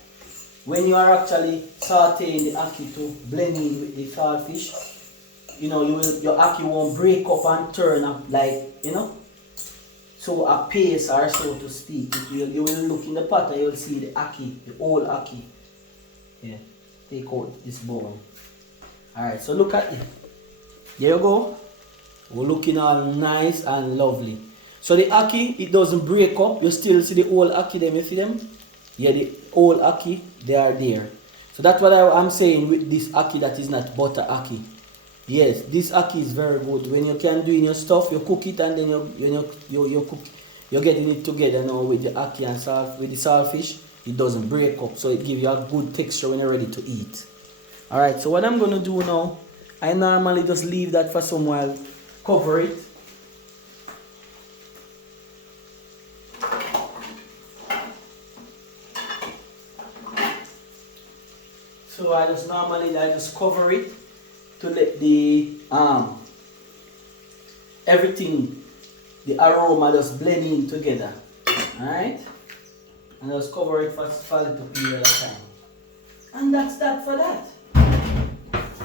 When you are actually sauteing the ackee to blend in with the saltfish, you know, your ackee won't break up and turn up like, you know, so a paste, or so to speak. You will look in the pot and you will see the ackee, the old ackee. Yeah, take out this bone. Alright, so look at it. There you go. We're looking all nice and lovely. So the ackee, it doesn't break up. You still see the old ackee them, you see them? Yeah, the old ackee, they are there. So that's what I'm saying with this ackee that is not butter ackee. Yes, this ackee is very good. When you can do in your stuff, you cook it and then you cook, you're getting it together now with the ackee and salt, with the saltfish. It doesn't break up, so it gives you a good texture when you're ready to eat. Alright, so what I'm gonna do now, I normally just leave that for some while, cover it. So I just cover it to let the everything, the aroma just blend in together. Alright? And just cover it for a little period of time. And that's that for that.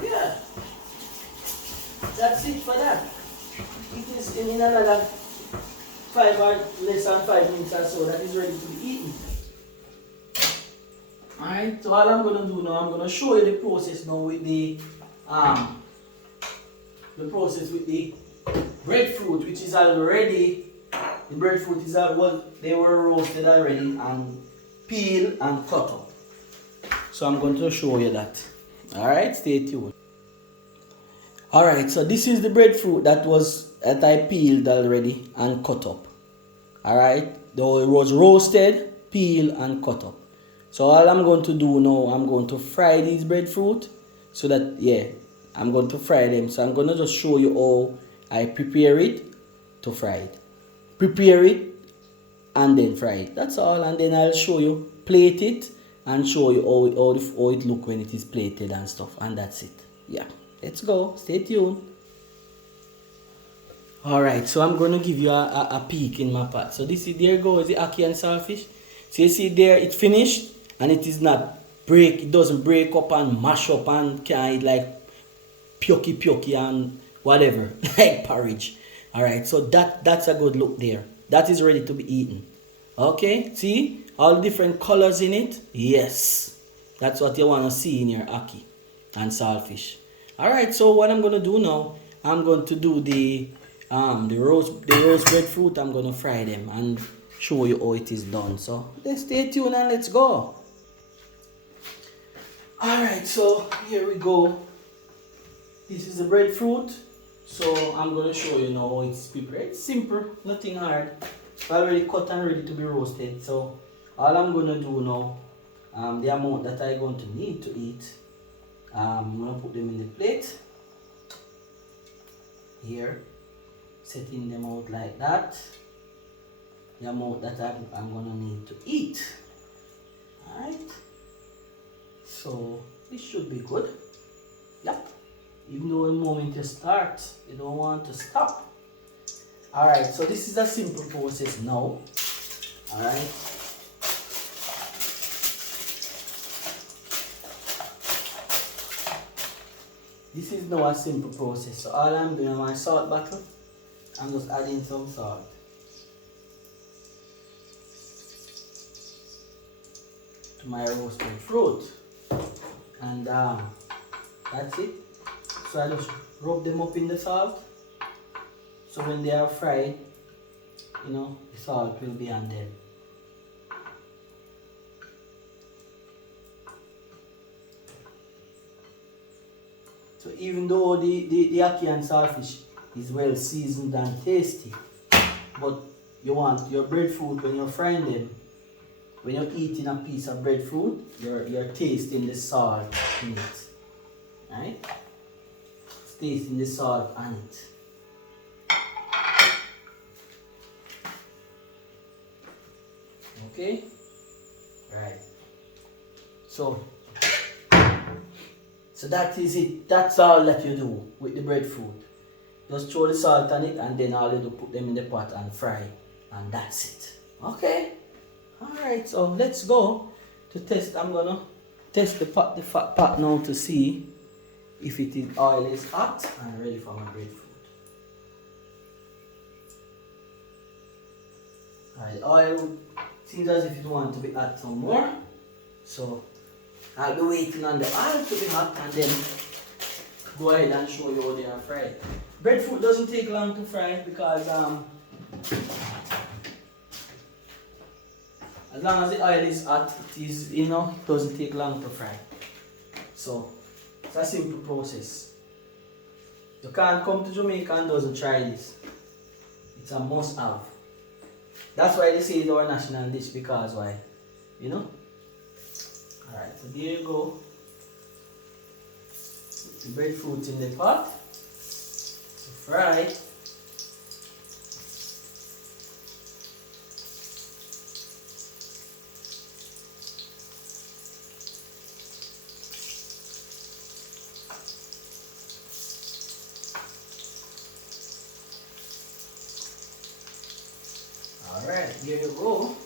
Yeah. That's it for that. It is in another 5 or less than 5 minutes or so that is ready to be eaten. Alright, so all I'm gonna do now, I'm gonna show you the process now with the breadfruit, which is already, the breadfruit is they were roasted already and peeled and cut up. So I'm going to show you that. Alright, stay tuned. Alright, so this is the breadfruit that I peeled already and cut up. Alright, though it was roasted, peeled and cut up. So all I'm going to do now, I'm going to fry these breadfruit so that, yeah, I'm going to fry them. So I'm going to just show you how I prepare it to fry it. Prepare it and then fry it. That's all. And then I'll show you, plate it and show you how it look when it is plated and stuff. And that's it. Yeah, let's go. Stay tuned. Alright, so I'm going to give you a peek in my pot. So this is, there goes the ackee and saltfish. So you see there, it's finished. And it is not it doesn't break up and mash up and kind like pyoki and whatever, like porridge. Alright, so that's a good look there. That is ready to be eaten. Okay, see? All the different colors in it? Yes. That's what you want to see in your ackee and saltfish. Alright, so what I'm going to do now, I'm going to do the roast breadfruit. I'm going to fry them and show you how it is done. So let's stay tuned and let's go. Alright, so here we go. This is the breadfruit. So I'm going to show you now how it's prepared. It's simple, nothing hard. It's already cut and ready to be roasted. So all I'm going to do now, the amount that I'm going to need to eat, I'm going to put them in the plate. Here, setting them out like that. The amount that I'm going to need to eat. Alright. So this should be good. Yep. Even though the moment you start, you don't want to stop. Alright, so this is a simple process now. Alright. This is now a simple process. So all I'm doing in my salt bottle, I'm just adding some salt. To my roasted fruit. And that's it. So I just rub them up in the salt. So when they are fried, you know, the salt will be on them. So even though the ackee and saltfish is well seasoned and tasty, but you want your breadfruit when you're frying them, when you're eating a piece of breadfruit, you're tasting the salt in it. Right? It's tasting the salt on it. Okay? Right. So that is it. That's all that you do with the breadfruit. Just throw the salt on it and then all you do, put them in the pot and fry. And that's it. Okay? Alright, so let's go to test. I'm gonna test the fat pot now to see if it is oil is hot and ready for my breadfruit. Alright, oil seems as if it wants to be hot some more. So I'll be waiting on the oil to be hot and then go ahead and show you how they are fried. Breadfruit doesn't take long to fry because as long as the oil is hot, it is, it doesn't take long to fry. So it's a simple process. You can't come to Jamaica and doesn't try this. It's a must have. That's why they say it's our national dish, because why? Alright, so there you go. Put the breadfruit in the pot to fry. Alright, here you go.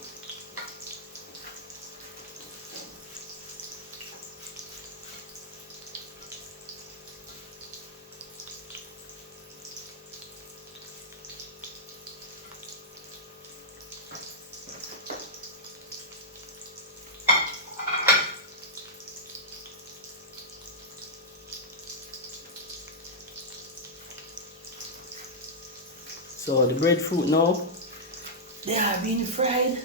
So the breadfruit now, they are being fried.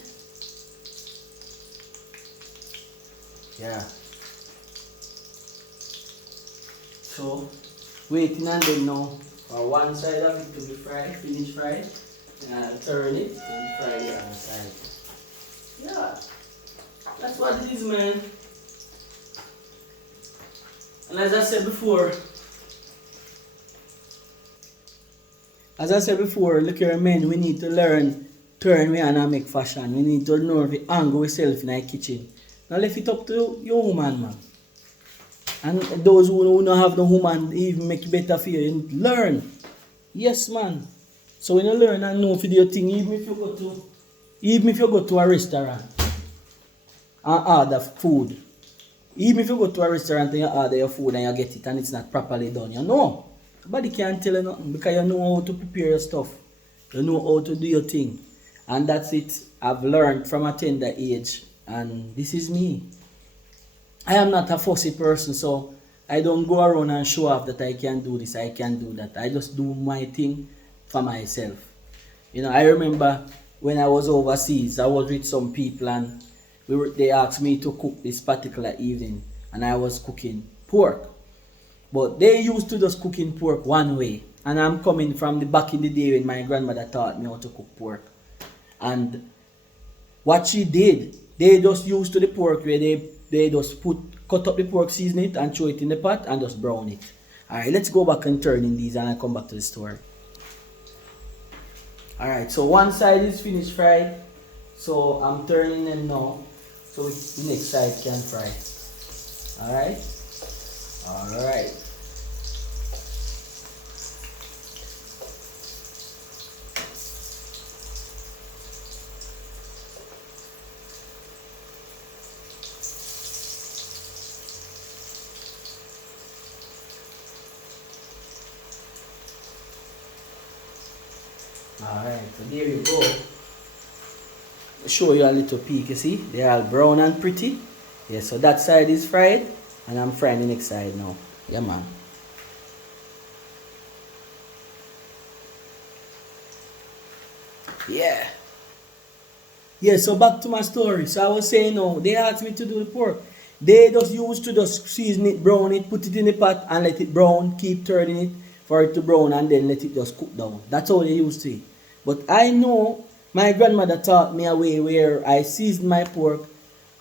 Yeah. So waiting on them now for one side of it to be fried, finished fried. And I'll turn it and fry the other side. Yeah. That's what it is, man. And as I said before, look here, men, we need to learn turn we and make fashion. We need to know how to angle ourselves in the kitchen. Now left it up to your woman, man. And those who don't have no woman, even make it better for you. Learn. Yes, man. So when you learn and know for your thing, even if you go to a restaurant and order food, even if you go to a restaurant and you order your food and you get it and it's not properly done, you know. Nobody can't tell you nothing because you know how to prepare your stuff. You know how to do your thing. And that's it. I've learned from a tender age. And this is me. I am not a fussy person, so I don't go around and show off that I can do this, I can do that. I just do my thing for myself. I remember when I was overseas, I was with some people and they asked me to cook this particular evening. And I was cooking pork. But they used to just cooking pork one way. And I'm coming from the back in the day when my grandmother taught me how to cook pork. And what she did, they just used to the pork where they just cut up the pork, season it and throw it in the pot and just brown it. Alright, let's go back and turn in these and I'll come back to the story. Alright, so one side is finished fried. So I'm turning them now so the next side can fry. Alright. Alright. Alright, so there you go. I'll show you a little peek, you see? They're all brown and pretty. Yeah, so that side is fried. And I'm frying the next side now. Yeah, man. Yeah. Yeah, so back to my story. So I was saying, they asked me to do the pork. They just used to just season it, brown it, put it in the pot and let it brown, keep turning it for it to brown and then let it just cook down. That's how they used to it. But I know my grandmother taught me a way where I seasoned my pork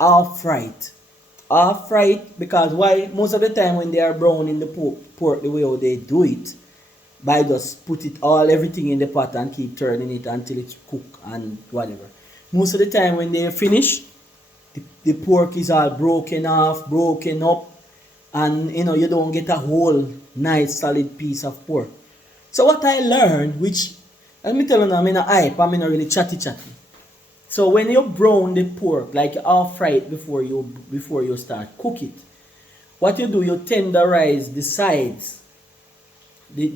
half fried. Half fried because why? Most of the time when they are browning the pork the way how they do it, by just put it everything in the pot and keep turning it until it's cooked and whatever. Most of the time when they finish, the pork is all broken off, broken up, and you don't get a whole nice solid piece of pork. So what I learned, which let me tell you now, I'm in a hype, I'm not really chatty. So when you brown the pork, like you half fry it before you start cook it, what you do, you tenderize the sides.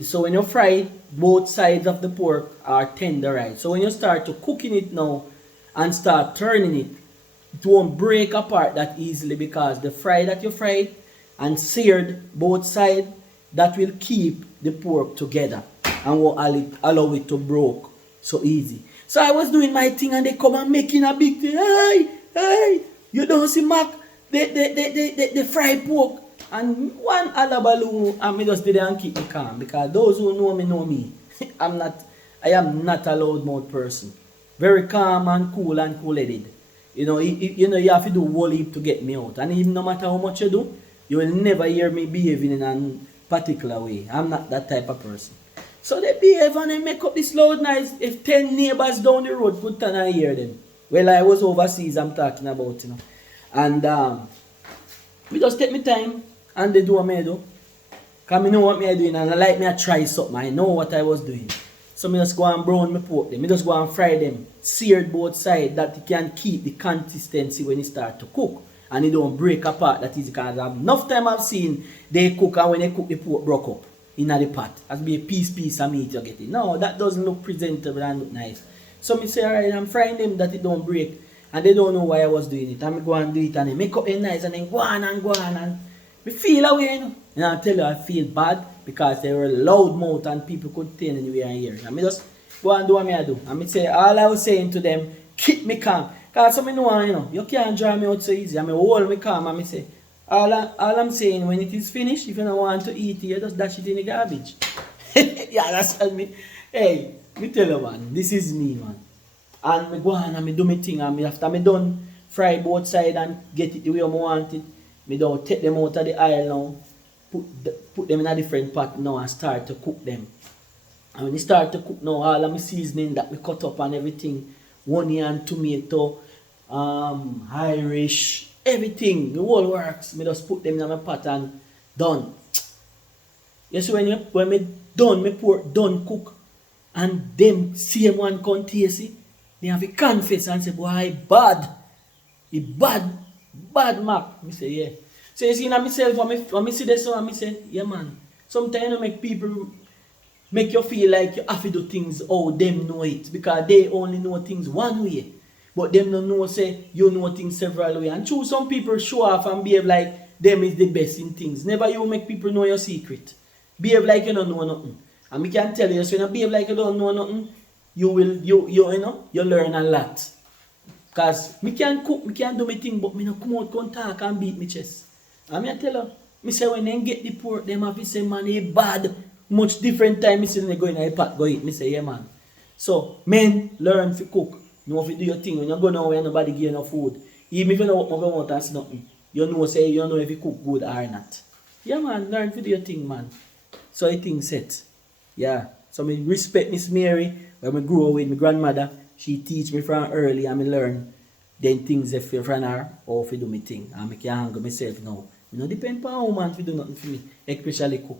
So when you fry, both sides of the pork are tenderized. So when you start to cooking it now and start turning it, it won't break apart that easily because the fry that you fried and seared both sides, that will keep the pork together and won't allow it to break so easy. So I was doing my thing and they come and making a big thing. Hey, you don't see Mac, the fried pork. And one alabaloo, and me just did it and keep me calm because those who know me know me. I am not a loudmouth person. Very calm and cool-headed. You have to do whole heap to get me out. And even no matter how much you do, you will never hear me behaving in a particular way. I'm not that type of person. So they behave and they make up this loud noise. If 10 neighbors down the road could turn and hear them. Well, I was overseas, I'm talking about, And we just take my time and they do what I do. Because I know what I doing and I like me to try something. I know what I was doing. So I just go and brown my pork them. I just go and fry them. Seared both sides that it can keep the consistency when it start to cook. And it don't break apart that easy. Because enough time I've seen they cook and when they cook the pork broke up in the pot. As be a piece of meat you're getting. No, that doesn't look presentable and look nice. So I say, alright, I'm frying them that it don't break. And they don't know why I was doing it. And I go and do it and they make up it nice and then go on and I feel away, And I tell you, I feel bad because they were loud mouth and people could tell anywhere and hear. And I just go and do what I do. And I say, all I was saying to them, keep me calm. Because some know, you can't draw me out so easy. I hold me calm and I say, all I'm saying, when it is finished, if you don't want to eat it, you just dash it in the garbage. Yeah, that's what me. Hey, me tell you, man, this is me, man. And I go on and I do my thing. And after I done fry both sides and get it the way I want it, I don't take them out of the oil now, put them in a different pot now and start to cook them. And when you start to cook now, all of my seasoning that we cut up and everything, onion, tomato, Irish, everything, the whole works. I just put them in my pot and done. You see when me done, my pork done cook, and them same one come taste it, they have to confess and say, boy, it bad Mac. I say, yeah. So you see now myself, when I see this one, I say, yeah man. Sometimes you make people make you feel like you have to do things how them know it. Because they only know things one way. But them don't know say you know things several ways. And true, some people show off and behave like them is the best in things. Never you make people know your secret. Behave like you don't know nothing. And we can tell you, so when you behave like you don't know nothing, you learn a lot. Because me can cook, me can do my thing, but me no come out, come talk and beat my chest. And me tell her, me say when they get the pork, them have to say, man, they bad. Much different time, me say, they go in a pot, go eat. Me say, yeah, man. So, men, learn to cook. You know if you do your thing. When you go now where nobody give you no food, even if you don't open your mouth and say nothing, you know if you cook good or not. Yeah, man, learn to do your thing, man. So, I think set. Yeah. So, me respect Miss Mary, when I grew up with my grandmother. She teach me from early and I learn then things if you from her or if you do my thing. And I can handle myself now. You know, depend on how man to do nothing for me, especially cook.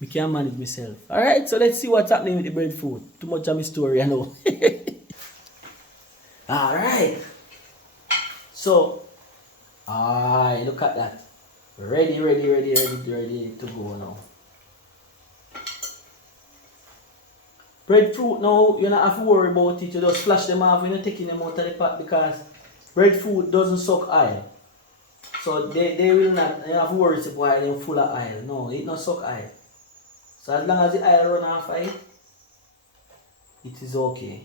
I can manage myself. Alright, so let's see what's happening with the breadfruit. Too much of my story, I know. Alright. So, look at that. Ready to go now. Breadfruit now, you don't have to worry about it. You just flash them off when you're taking them out of the pot because breadfruit doesn't suck oil. So they will not, you have to worry about they're full of oil. No, it not suck oil. So as long as the oil run off it, it is okay.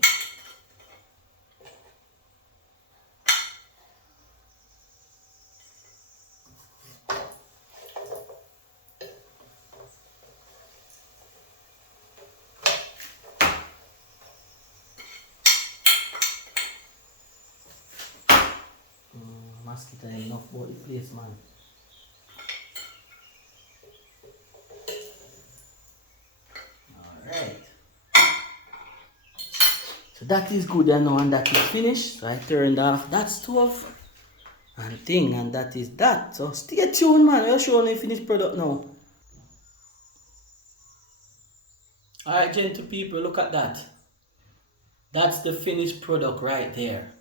Mosquito enough about the place, man. Alright. So that is good and now and that is finished. So I turned off that stove and thing and that is that. So stay tuned, man. We'll show you the finished product now. Alright, gentle people, look at that. That's the finished product right there.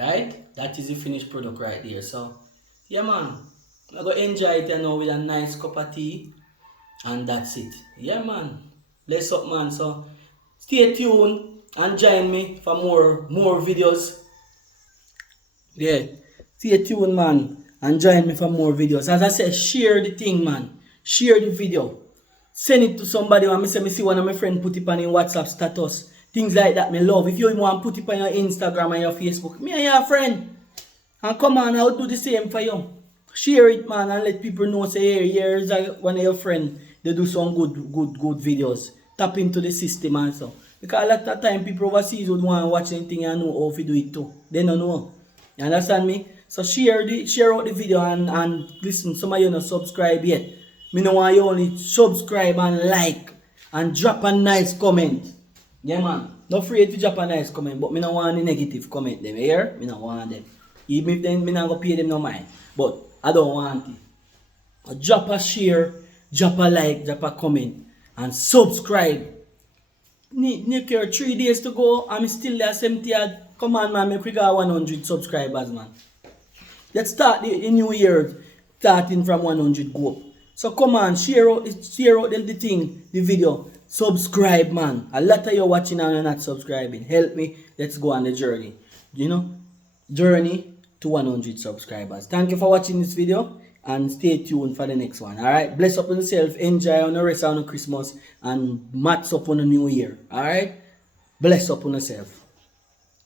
Right? That is the finished product right there. So, yeah, man. I'm going to enjoy it, you know, with a nice cup of tea. And that's it. Yeah, man. Bless up, man. So stay tuned and join me for more videos. Yeah. Stay tuned, man. And join me for more videos. As I said, share the thing, man. Share the video. Send it to somebody. When me see one of my friends put it on in WhatsApp status. Things like that, me love. If you want to put it on your Instagram and your Facebook, me and your friend. And come on, I'll do the same for you. Share it, man, and let people know, say, hey, here's one of your friends. They do some good videos. Tap into the system also. Because a lot of time, people overseas would want to watch anything and know how to do it too. They don't know. You understand me? So share out the video and listen, some of you not subscribe yet. Me no want you only subscribe and like and drop a nice comment. Yeah, man. Not afraid to drop a nice comment, but me no want any negative comment them. Here, me no want them. Even if them, me not go pay them no mind. But I don't want it. Drop a share, drop a like, drop a comment, and subscribe. Nick here 3 days to go. I'm still there 70 odd. Come on, man, make we got 100 subscribers, man. Let's start the new year starting from 100 go up. So come on, share out the thing, the video. Subscribe, man. A lot of you watching and you're not subscribing. Help me. Let's go on the journey. You know, journey to 100 subscribers. Thank you for watching this video and stay tuned for the next one. Alright, bless up on yourself, enjoy on the rest of the Christmas and match up on the new year. Alright, bless up on yourself.